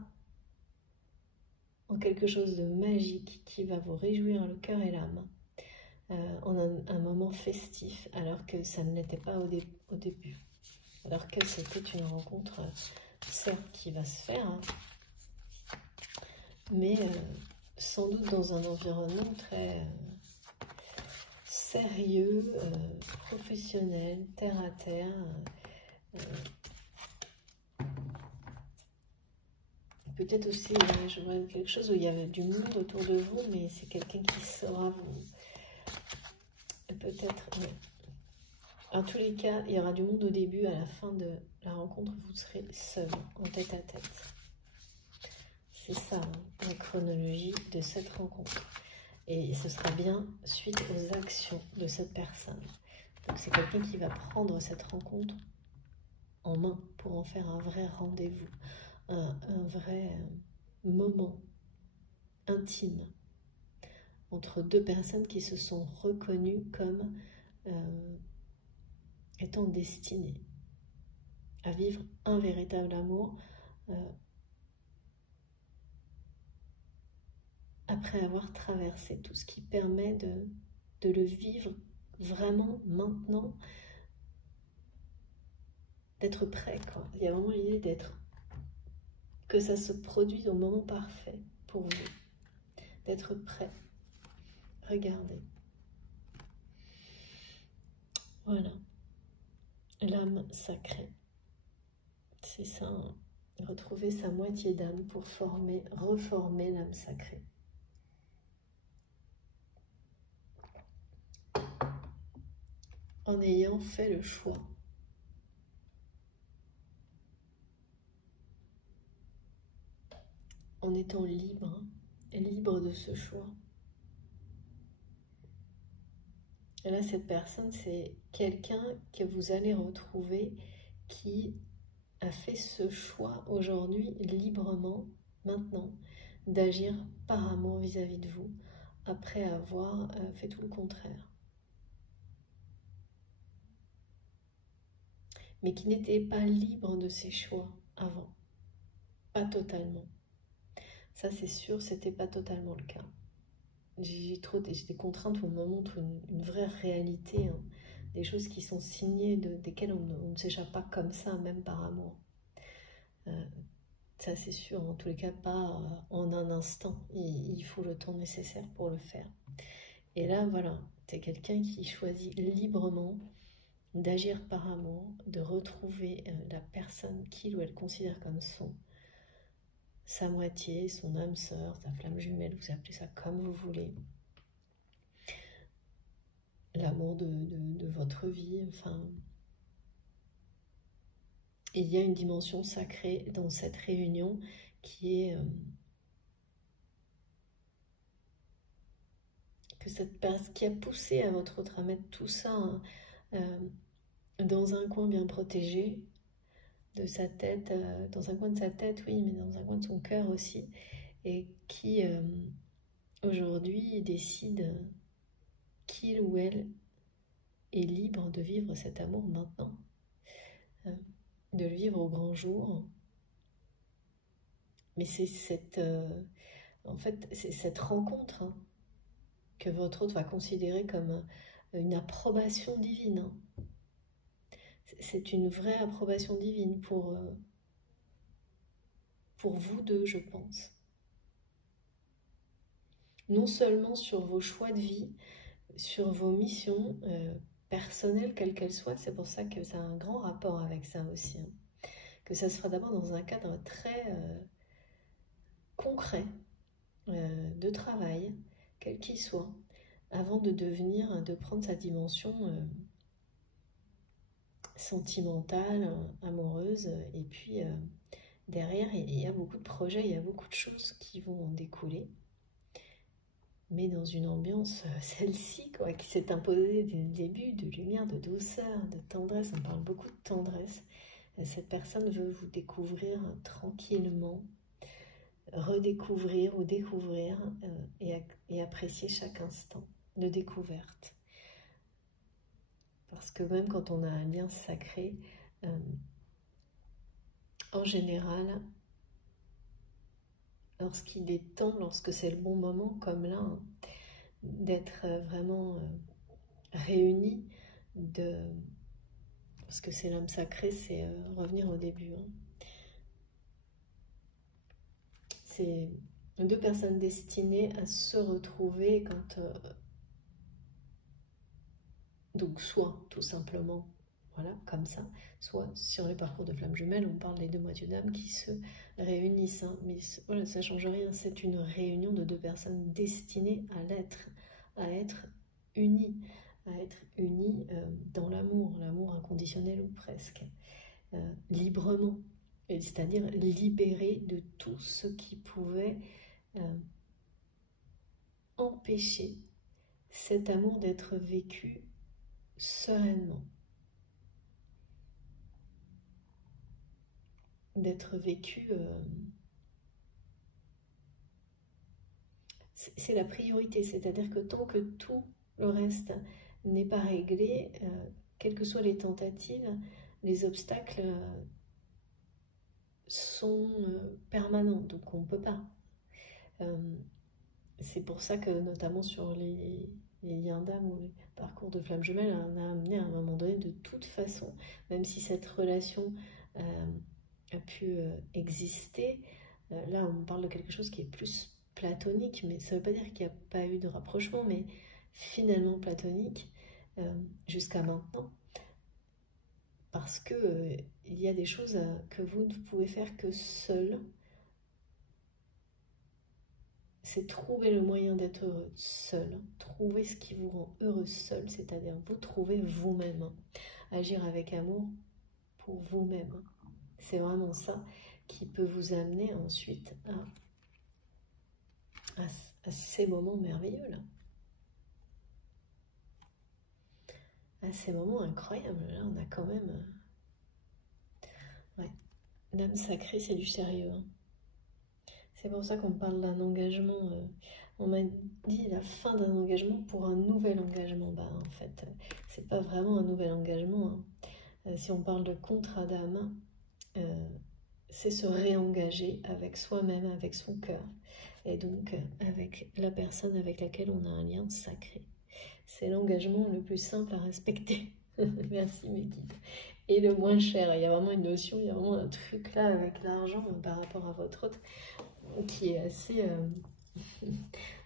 en quelque chose de magique qui va vous réjouir le cœur et l'âme, en un moment festif, alors que ça ne l'était pas au début. Alors que c'était une rencontre, certes, qui va se faire, hein, mais sans doute dans un environnement très sérieux, professionnel, terre à terre. Peut-être aussi, je vois quelque chose où il y avait du monde autour de vous, mais c'est quelqu'un qui saura vous... Peut-être, oui. En tous les cas, il y aura du monde au début, à la fin de la rencontre, vous serez seul, en tête à tête. C'est ça, hein, la chronologie de cette rencontre. Et ce sera bien suite aux actions de cette personne. Donc c'est quelqu'un qui va prendre cette rencontre en main pour en faire un vrai rendez-vous, un vrai moment intime entre deux personnes qui se sont reconnues comme étant destinées à vivre un véritable amour après avoir traversé tout ce qui permet de le vivre vraiment maintenant, d'être prêt, quoi. Il y a vraiment l'idée d'être, que ça se produise au moment parfait pour vous, d'être prêt. Regardez. Voilà. L'âme sacrée. C'est ça, hein. Retrouver sa moitié d'âme pour reformer l'âme sacrée. En ayant fait le choix. En étant libre, libre de ce choix. Et là, cette personne, c'est quelqu'un que vous allez retrouver qui a fait ce choix aujourd'hui, librement, maintenant, d'agir par amour vis-à-vis de vous, après avoir fait tout le contraire. Mais qui n'était pas libre de ses choix avant. Pas totalement. Ça, c'est sûr, c'était pas totalement le cas. J'ai des contraintes où on me montre une vraie réalité, hein, des choses qui sont signées, desquelles on ne s'échappe pas comme ça, même par amour. Ça, c'est sûr, en tous les cas, pas en un instant. Il faut le temps nécessaire pour le faire. Et là, voilà, c'est quelqu'un qui choisit librement d'agir par amour, de retrouver la personne qu'il ou elle considère comme sa moitié, son âme sœur, sa flamme jumelle, vous appelez ça comme vous voulez. L'amour de votre vie, enfin... Il y a une dimension sacrée dans cette réunion qui est... qui a poussé à votre autre à mettre tout ça, hein, dans un coin bien protégé de sa tête, dans un coin de sa tête, oui, mais dans un coin de son cœur aussi, et qui aujourd'hui décide qu'il ou elle est libre de vivre cet amour maintenant, de le vivre au grand jour. Mais c'est en fait, c'est cette rencontre, hein, que votre autre va considérer comme une approbation divine, hein. C'est une vraie approbation divine pour vous deux, je pense. Non seulement sur vos choix de vie, sur vos missions personnelles, quelles qu'elles soient, c'est pour ça que ça a un grand rapport avec ça aussi, hein. Que ça se fera d'abord dans un cadre très concret de travail, quel qu'il soit, avant de prendre sa dimension sentimentale, amoureuse, et puis derrière, il y a beaucoup de projets, il y a beaucoup de choses qui vont en découler, mais dans une ambiance, celle-ci, quoi, qui s'est imposée dès le début, de lumière, de douceur, de tendresse. On parle beaucoup de tendresse. Cette personne veut vous découvrir tranquillement, redécouvrir ou découvrir, et apprécier chaque instant de découverte. Parce que même quand on a un lien sacré, en général, lorsqu'il est temps, lorsque c'est le bon moment, comme là, hein, d'être vraiment réunis, parce que c'est l'âme sacrée, c'est revenir au début. Hein. C'est deux personnes destinées à se retrouver quand... donc soit tout simplement, voilà, comme ça, soit sur les parcours de flammes jumelles, on parle des deux moitiés d'âme qui se réunissent. Hein, mais voilà, ça ne change rien, c'est une réunion de deux personnes destinées à être unies, dans l'amour, l'amour inconditionnel ou presque, librement, c'est-à-dire libérées de tout ce qui pouvait empêcher cet amour d'être vécu sereinement, d'être vécu, c'est la priorité, c'est-à-dire que tant que tout le reste n'est pas réglé, quelles que soient les tentatives, les obstacles sont permanents, donc on ne peut pas. C'est pour ça que notamment sur les liens d'âme ou les parcours de flammes jumelles, on a amené à un moment donné, de toute façon, même si cette relation a pu exister, là on parle de quelque chose qui est plus platonique, mais ça ne veut pas dire qu'il n'y a pas eu de rapprochement, mais finalement platonique jusqu'à maintenant, parce que il y a des choses que vous ne pouvez faire que seul. C'est trouver le moyen d'être heureux seul, trouver ce qui vous rend heureux seul, c'est-à-dire vous trouver vous-même, agir avec amour pour vous-même. C'est vraiment ça qui peut vous amener ensuite à ces moments merveilleux là, à ces moments incroyables. Là, on a quand même, ouais, l'âme sacrée, c'est du sérieux. Hein. C'est pour ça qu'on parle d'un engagement. On m'a dit la fin d'un engagement pour un nouvel engagement. Bah, en fait, c'est pas vraiment un nouvel engagement. Hein. Si on parle de contrat d'âme, c'est se réengager avec soi-même, avec son cœur, et donc avec la personne avec laquelle on a un lien sacré. C'est l'engagement le plus simple à respecter. Merci mes guides. Et le moins cher. Il y a vraiment une notion, il y a vraiment un truc là avec l'argent par rapport à votre autre qui est assez,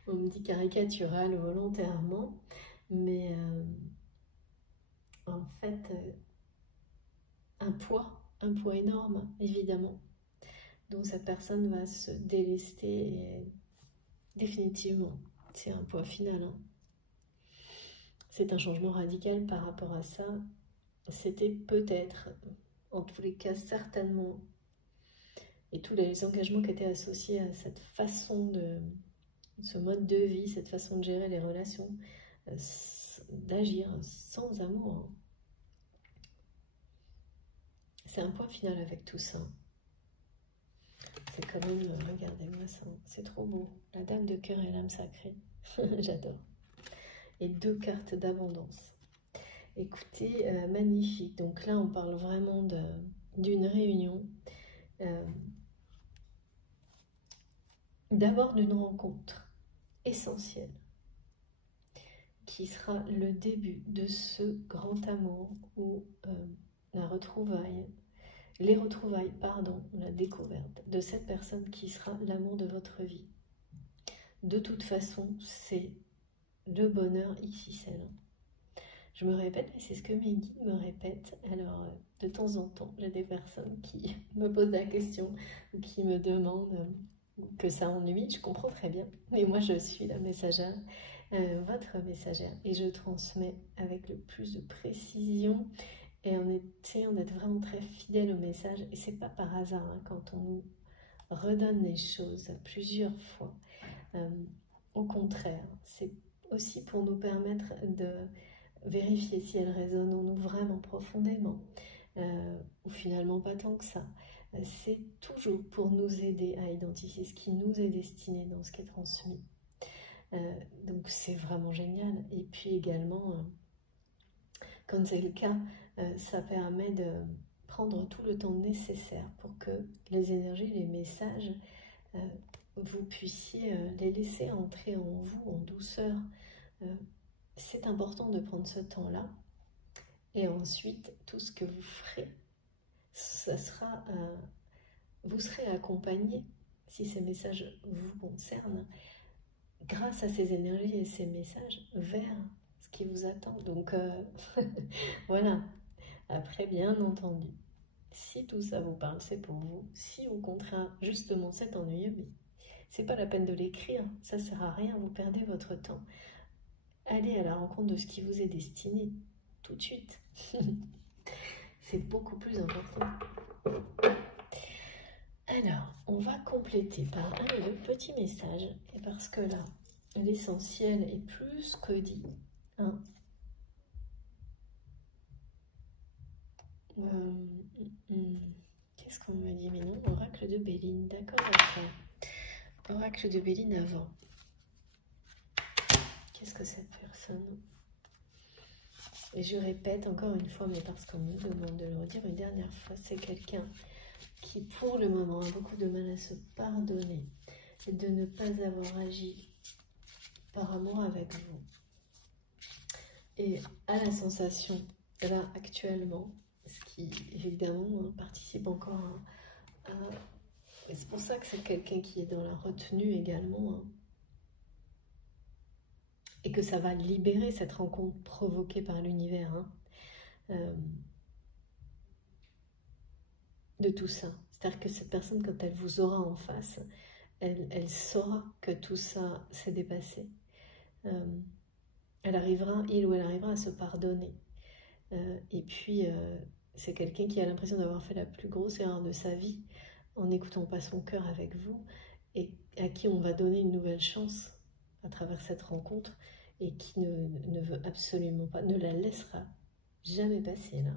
on me dit caricatural volontairement, mais en fait, un poids énorme, évidemment, dont cette personne va se délester et définitivement, c'est un poids final. Hein. C'est un changement radical par rapport à ça. C'était peut-être, en tous les cas certainement, et tous les engagements qui étaient associés à cette façon de, ce mode de vie, cette façon de gérer les relations, d'agir sans amour. Hein. C'est un point final avec tout ça. C'est quand même, regardez-moi ça, c'est trop beau. La dame de cœur et l'âme sacrée, j'adore. Et deux cartes d'abondance. Écoutez, magnifique. Donc là, on parle vraiment d'une réunion. D'abord d'une rencontre essentielle qui sera le début de ce grand amour ou la retrouvaille, la découverte de cette personne qui sera l'amour de votre vie. De toute façon, c'est le bonheur XXL. Je me répète, mais c'est ce que mes guides me répètent. Alors, de temps en temps, j'ai des personnes qui me posent la question ou qui me demandent que ça ennuie, je comprends très bien. Mais moi, je suis la messagère, votre messagère, et je transmets avec le plus de précision et en essayant d'être vraiment très fidèle au message. Et c'est pas par hasard hein, quand on nous redonne les choses plusieurs fois. Au contraire, c'est aussi pour nous permettre de vérifier si elles résonnent en nous vraiment profondément, ou finalement pas tant que ça. C'est toujours pour nous aider à identifier ce qui nous est destiné dans ce qui est transmis. Donc c'est vraiment génial. Et puis également, quand c'est le cas, ça permet de prendre tout le temps nécessaire pour que les énergies, les messages vous puissiez les laisser entrer en vous en douceur. C'est important de prendre ce temps-là. Et ensuite, tout ce que vous ferez, ça sera, vous serez accompagné, si ces messages vous concernent, grâce à ces énergies et ces messages, vers ce qui vous attend. Donc, voilà. Après, bien entendu, si tout ça vous parle, c'est pour vous. Si au contraire, justement, c'est ennuyeux, mais c'est pas la peine de l'écrire, ça sert à rien, vous perdez votre temps. Allez à la rencontre de ce qui vous est destiné, tout de suite. C'est beaucoup plus important. Alors, on va compléter par un ou deux petits messages, et parce que là, l'essentiel est plus que dit. Hein. Qu'est-ce qu'on me dit? Mais non, oracle de Béline, d'accord, d'accord. Oracle de Béline avant. Qu'est-ce que cette personne? Et je répète encore une fois, mais parce qu'on me demande de le redire une dernière fois, c'est quelqu'un qui, pour le moment, a beaucoup de mal à se pardonner et de ne pas avoir agi par amour avec vous. Et à la sensation, là, actuellement, ce qui, évidemment, participe encore à... c'est pour ça que c'est quelqu'un qui est dans la retenue également, hein. Et que ça va libérer cette rencontre provoquée par l'univers, hein, de tout ça. C'est-à-dire que cette personne, quand elle vous aura en face, elle saura que tout ça s'est dépassé. Il ou elle arrivera à se pardonner. Et puis, c'est quelqu'un qui a l'impression d'avoir fait la plus grosse erreur de sa vie en n'écoutant pas son cœur avec vous, et à qui on va donner une nouvelle chance à travers cette rencontre, et qui ne veut absolument pas, ne la laissera jamais passer là.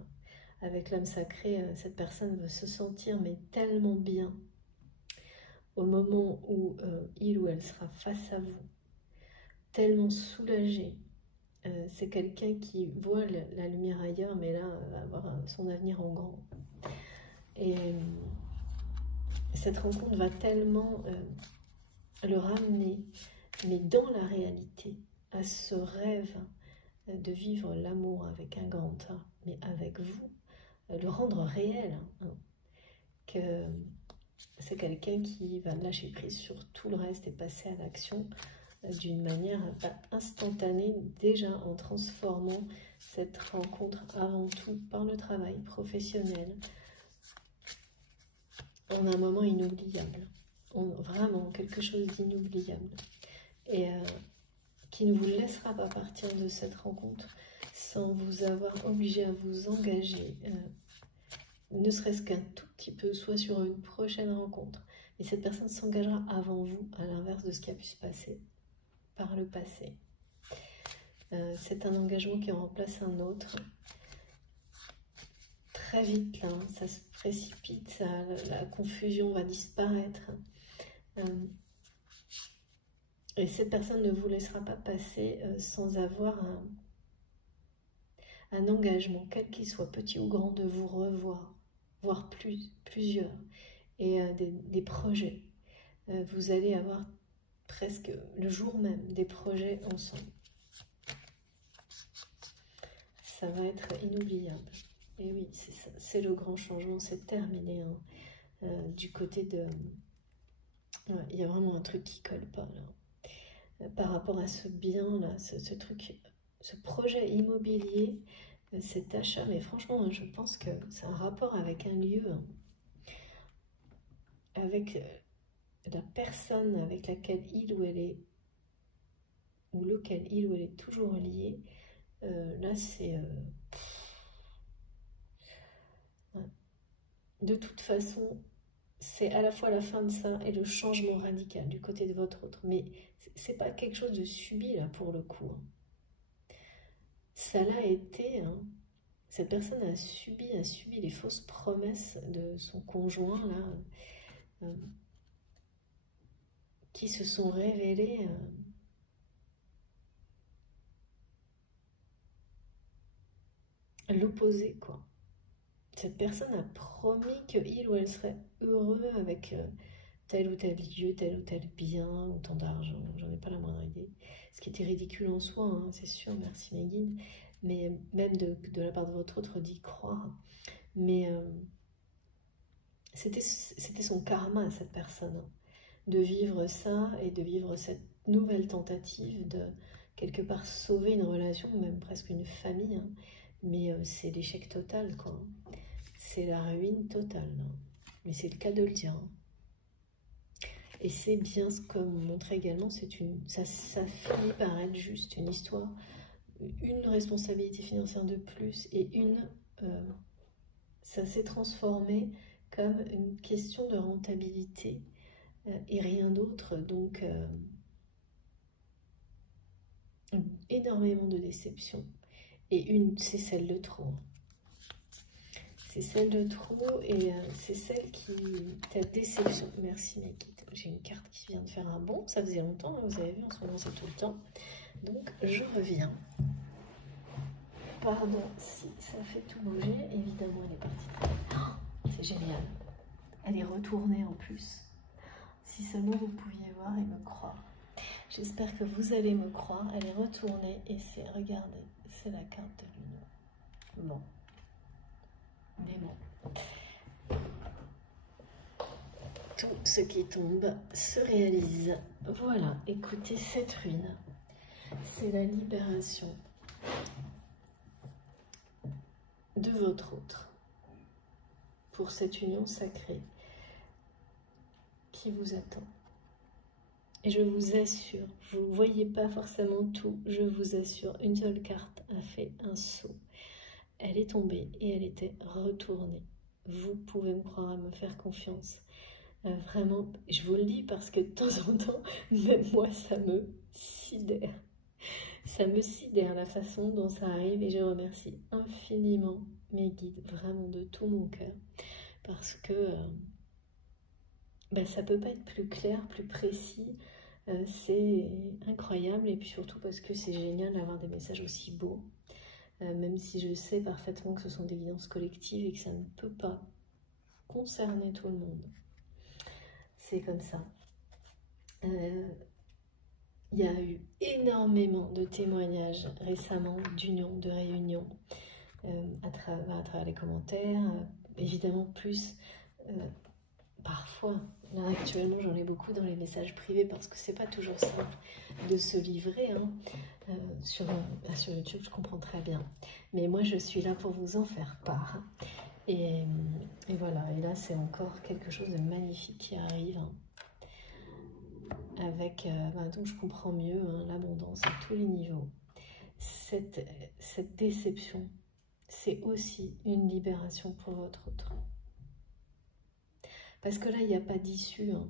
Avec l'âme sacrée, cette personne veut se sentir mais tellement bien au moment où il ou elle sera face à vous, tellement soulagé. C'est quelqu'un qui voit la lumière ailleurs, mais là, va avoir son avenir en grand. Et cette rencontre va tellement le ramener, mais dans la réalité, à ce rêve de vivre l'amour avec un grand A, mais avec vous, le rendre réel, hein, que c'est quelqu'un qui va lâcher prise sur tout le reste et passer à l'action d'une manière instantanée, déjà en transformant cette rencontre avant tout par le travail professionnel en un moment inoubliable, vraiment quelque chose d'inoubliable, et qui ne vous laissera pas partir de cette rencontre sans vous avoir obligé à vous engager, ne serait-ce qu'un tout petit peu, soit sur une prochaine rencontre. Et cette personne s'engagera avant vous, à l'inverse de ce qui a pu se passer par le passé. C'est un engagement qui remplace un autre. Très vite, là, ça se précipite, la confusion va disparaître. Et cette personne ne vous laissera pas passer sans avoir un engagement, quel qu'il soit, petit ou grand, de vous revoir, voire plusieurs, et des projets. Vous allez avoir presque le jour même des projets ensemble. Ça va être inoubliable. Et oui, c'est le grand changement, c'est terminé, hein. Du côté de... Ouais, il y a vraiment un truc qui colle pas là. Par rapport à ce bien là, ce truc, ce projet immobilier, cet achat, mais franchement, je pense que c'est un rapport avec un lieu, hein, avec la personne avec laquelle il ou elle est, ou lequel il ou elle est toujours lié. Là, c'est... ouais. De toute façon, c'est à la fois la fin de ça et le changement radical du côté de votre autre. Mais c'est pas quelque chose de subi, là, pour le coup, hein. Ça l'a été, hein. Cette personne a subi les fausses promesses de son conjoint, là, qui se sont révélées l'opposé, quoi. Cette personne a promis qu'il ou elle serait heureux avec tel ou tel lieu, tel ou tel bien, autant d'argent, j'en ai pas la moindre idée. Ce qui était ridicule en soi, hein, c'est sûr, merci mes guides, mais même de la part de votre autre d'y croire. Mais c'était son karma à cette personne, hein, de vivre ça et de vivre cette nouvelle tentative de quelque part sauver une relation, même presque une famille, hein, mais c'est l'échec total, quoi. C'est la ruine totale, hein. Mais c'est le cas de le dire, hein. Et c'est bien ce qu'on montrait également, ça finit par être juste une histoire, une responsabilité financière de plus et ça s'est transformé comme une question de rentabilité et rien d'autre. Donc énormément de déception et c'est celle de trop. C'est celle de trop et c'est celle qui ta déception. Merci mes guides. J'ai une carte qui vient de faire un bond. Ça faisait longtemps, hein, vous avez vu, en ce moment c'est tout le temps. Donc je reviens. Pardon si ça fait tout bouger. Évidemment, elle est partie. Oh, c'est génial. Elle est retournée en plus. Si seulement vous pouviez voir et me croire. J'espère que vous allez me croire. Elle est retournée et regardez, c'est la carte de l'union. Bon. Mais bon, tout ce qui tombe se réalise. Voilà, écoutez, cette ruine, c'est la libération de votre autre pour cette union sacrée qui vous attend. Et je vous assure, vous ne voyez pas forcément tout, je vous assure, une seule carte a fait un saut. Elle est tombée et elle était retournée. Vous pouvez me croire, à me faire confiance. Vraiment, je vous le dis parce que de temps en temps, même moi, ça me sidère. Ça me sidère la façon dont ça arrive et je remercie infiniment mes guides, vraiment de tout mon cœur. Parce que ça ne peut pas être plus clair, plus précis. C'est incroyable et puis surtout parce que c'est génial d'avoir des messages aussi beaux. Même si je sais parfaitement que ce sont des guidances collectives et que ça ne peut pas concerner tout le monde. C'est comme ça. Il y a eu énormément de témoignages récemment d'unions, de réunions, à travers les commentaires, évidemment plus parfois. Là actuellement j'en ai beaucoup dans les messages privés parce que c'est pas toujours simple de se livrer, hein. Sur YouTube, je comprends très bien. Mais moi, je suis là pour vous en faire part. Et voilà, et là, c'est encore quelque chose de magnifique qui arrive, hein. Avec, donc je comprends mieux, hein, l'abondance à tous les niveaux. Cette déception, c'est aussi une libération pour votre autre. Parce que là, il n'y a pas d'issue, hein.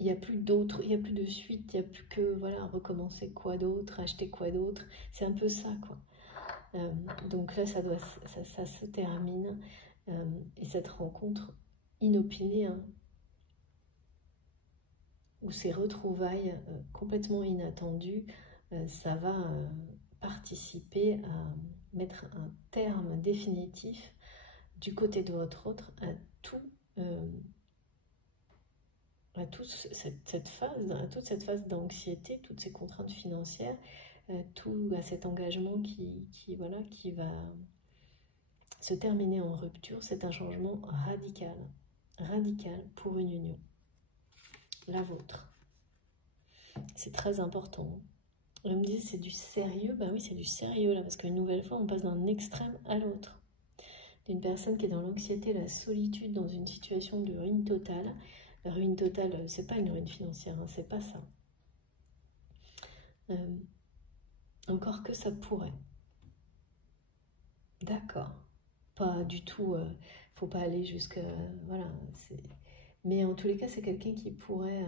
Il n'y a plus d'autres, il n'y a plus de suite, il n'y a plus que, voilà, recommencer quoi d'autre, acheter quoi d'autre. C'est un peu ça, quoi. Donc là, ça se termine. Et cette rencontre inopinée, hein, ou ces retrouvailles complètement inattendues, ça va participer à mettre un terme définitif du côté de votre autre à toute cette phase d'anxiété, toutes ces contraintes financières, à cet engagement qui va se terminer en rupture. C'est un changement radical pour une union, la vôtre. C'est très important. On me dit c'est du sérieux, bah oui, c'est du sérieux là, parce qu'une nouvelle fois on passe d'un extrême à l'autre. D'une personne qui est dans l'anxiété, la solitude, dans une situation de ruine totale. La ruine totale, c'est pas une ruine financière, hein, c'est pas ça. Encore que ça pourrait. D'accord. Pas du tout, faut pas aller jusqu'à... voilà. Mais en tous les cas, c'est quelqu'un qui pourrait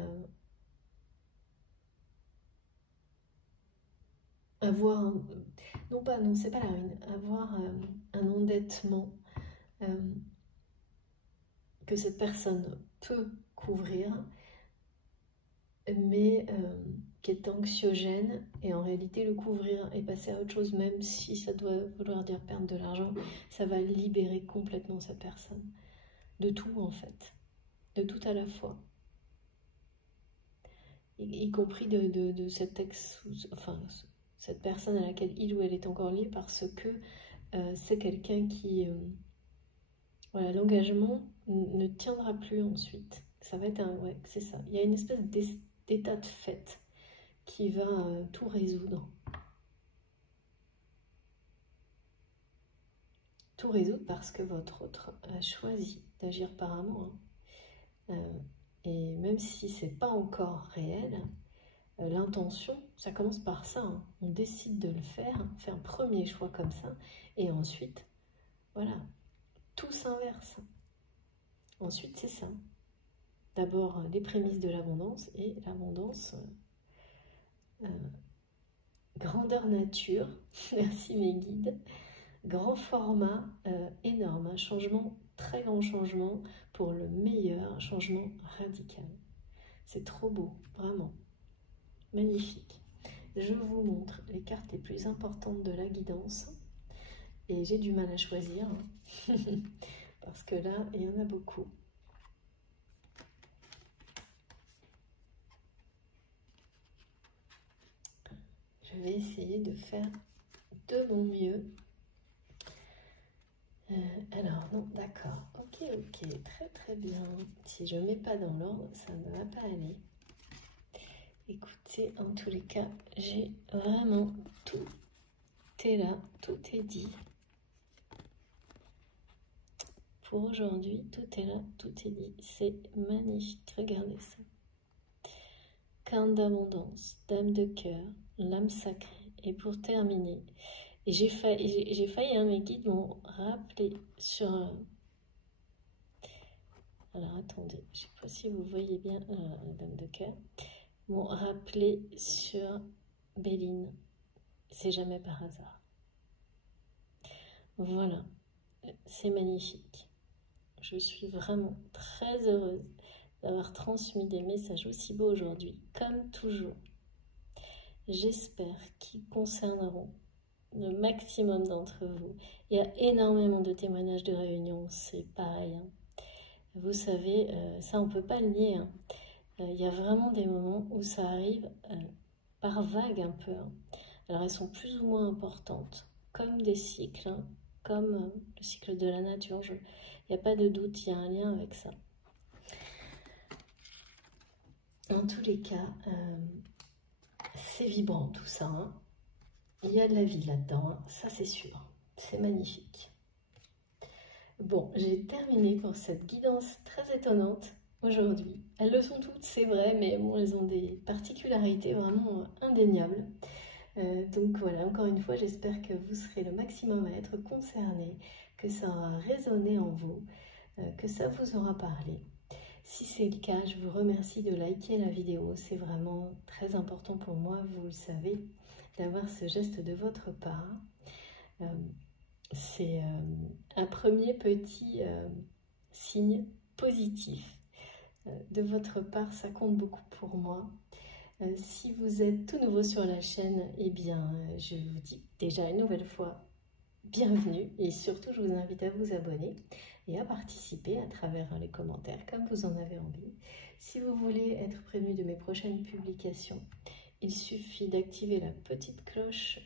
avoir... non, c'est pas la ruine. Avoir un endettement que cette personne peut couvrir, mais qui est anxiogène, et en réalité le couvrir et passer à autre chose, même si ça doit vouloir dire perdre de l'argent, ça va libérer complètement cette personne de tout, en fait, de tout à la fois. y compris de cet ex, enfin cette personne à laquelle il ou elle est encore lié, parce que c'est quelqu'un qui, voilà, l'engagement ne tiendra plus ensuite. Ça va être un, ouais, c'est ça. Il y a une espèce d'état de fait qui va tout résoudre. Tout résoudre parce que votre autre a choisi d'agir par amour. Et même si c'est pas encore réel, l'intention, ça commence par ça. Hein. On décide de le faire, on fait un premier choix comme ça, et ensuite, voilà, tout s'inverse. Ensuite, c'est ça. D'abord, les prémices de l'abondance, et l'abondance, grandeur nature, merci mes guides, grand format, énorme, un changement, très grand changement pour le meilleur, un changement radical. C'est trop beau, vraiment, magnifique. Je vous montre les cartes les plus importantes de la guidance, et j'ai du mal à choisir, parce que là, il y en a beaucoup. Je vais essayer de faire de mon mieux. Alors, non, d'accord. Ok, ok, très très bien. Si je ne mets pas dans l'ordre, ça ne va pas aller. Écoutez, en tous les cas, j'ai vraiment tout est là, tout est dit. Pour aujourd'hui, tout est là, tout est dit. C'est magnifique, regardez ça. Quinte d'abondance, dame de cœur, l'âme sacrée. Et pour terminer, et j'ai failli, hein, mes guides m'ont rappelé sur un... Alors attendez, je ne sais pas si vous voyez bien la dame de cœur. M'ont rappelé sur Béline. C'est jamais par hasard. Voilà, c'est magnifique. Je suis vraiment très heureuse d'avoir transmis des messages aussi beaux aujourd'hui, comme toujours. J'espère qu'ils concerneront le maximum d'entre vous. Il y a énormément de témoignages de réunions, c'est pareil. Hein. Vous savez, ça on ne peut pas le nier. Hein. Il y a vraiment des moments où ça arrive par vague un peu. Hein. Alors elles sont plus ou moins importantes, comme des cycles, hein, comme le cycle de la nature. Il n'y a pas de doute, il y a un lien avec ça. En tous les cas, c'est vibrant tout ça. Hein. Il y a de la vie là-dedans, hein. Ça c'est sûr. C'est magnifique. Bon, j'ai terminé pour cette guidance très étonnante aujourd'hui. Elles le sont toutes, c'est vrai, mais bon, elles ont des particularités vraiment indéniables. Donc voilà, encore une fois, j'espère que vous serez le maximum à être concernés, que ça aura résonné en vous, que ça vous aura parlé. Si c'est le cas, je vous remercie de liker la vidéo. C'est vraiment très important pour moi, vous le savez, d'avoir ce geste de votre part. C'est un premier petit signe positif de votre part, ça compte beaucoup pour moi. Si vous êtes tout nouveau sur la chaîne, eh bien, je vous dis déjà une nouvelle fois bienvenue, et surtout je vous invite à vous abonner et à participer à travers les commentaires comme vous en avez envie. Si vous voulez être prévenu de mes prochaines publications, il suffit d'activer la petite cloche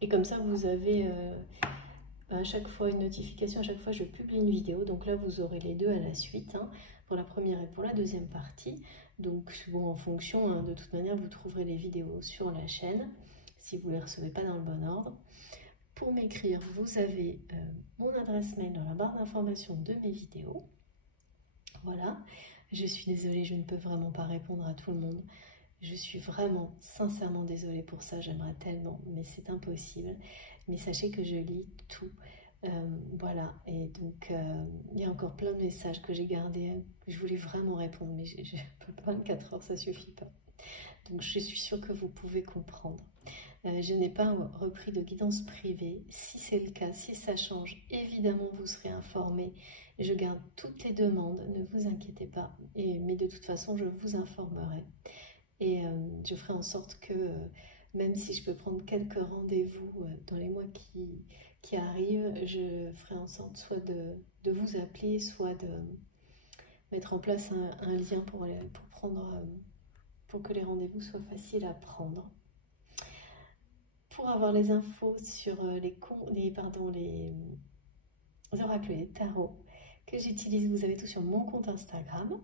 et comme ça vous avez à chaque fois une notification, à chaque fois je publie une vidéo. Donc là vous aurez les deux à la suite, hein, pour la première et pour la deuxième partie. Donc bon, en fonction, hein, de toute manière vous trouverez les vidéos sur la chaîne si vous ne les recevez pas dans le bon ordre. Pour m'écrire, vous avez mon adresse mail dans la barre d'information de mes vidéos. Voilà, je suis désolée, je ne peux vraiment pas répondre à tout le monde. Je suis vraiment, sincèrement désolée pour ça, j'aimerais tellement, mais c'est impossible. Mais sachez que je lis tout. Voilà, et donc il y a encore plein de messages que j'ai gardés. Je voulais vraiment répondre, mais 24 heures, ça suffit pas. Donc je suis sûre que vous pouvez comprendre. Je n'ai pas repris de guidance privée. Si c'est le cas, si ça change, évidemment vous serez informés. Je garde toutes les demandes, ne vous inquiétez pas. Mais de toute façon, je vous informerai. Et je ferai en sorte que, même si je peux prendre quelques rendez-vous dans les mois qui arrivent, je ferai en sorte soit de vous appeler, soit mettre en place un lien pour prendre, pour que les rendez-vous soient faciles à prendre. Pour avoir les infos sur les oracles et les tarots que j'utilise, vous avez tout sur mon compte Instagram.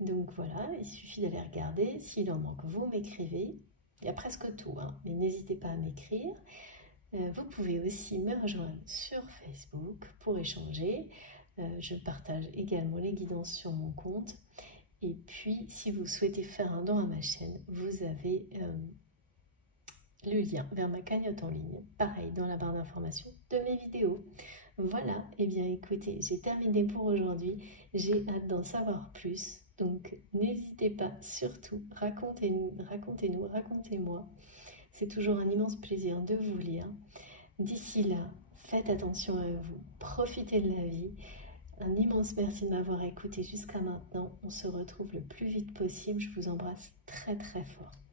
Donc voilà, il suffit d'aller regarder. S'il en manque, vous m'écrivez. Il y a presque tout, hein, mais n'hésitez pas à m'écrire. Vous pouvez aussi me rejoindre sur Facebook pour échanger. Je partage également les guidances sur mon compte. Et puis, si vous souhaitez faire un don à ma chaîne, vous avez le lien vers ma cagnotte en ligne, pareil dans la barre d'information de mes vidéos. Voilà, et bien écoutez, j'ai terminé pour aujourd'hui. J'ai hâte d'en savoir plus. Donc n'hésitez pas, surtout, racontez-moi. C'est toujours un immense plaisir de vous lire. D'ici là, faites attention à vous, profitez de la vie. Un immense merci de m'avoir écouté jusqu'à maintenant. On se retrouve le plus vite possible. Je vous embrasse très très fort.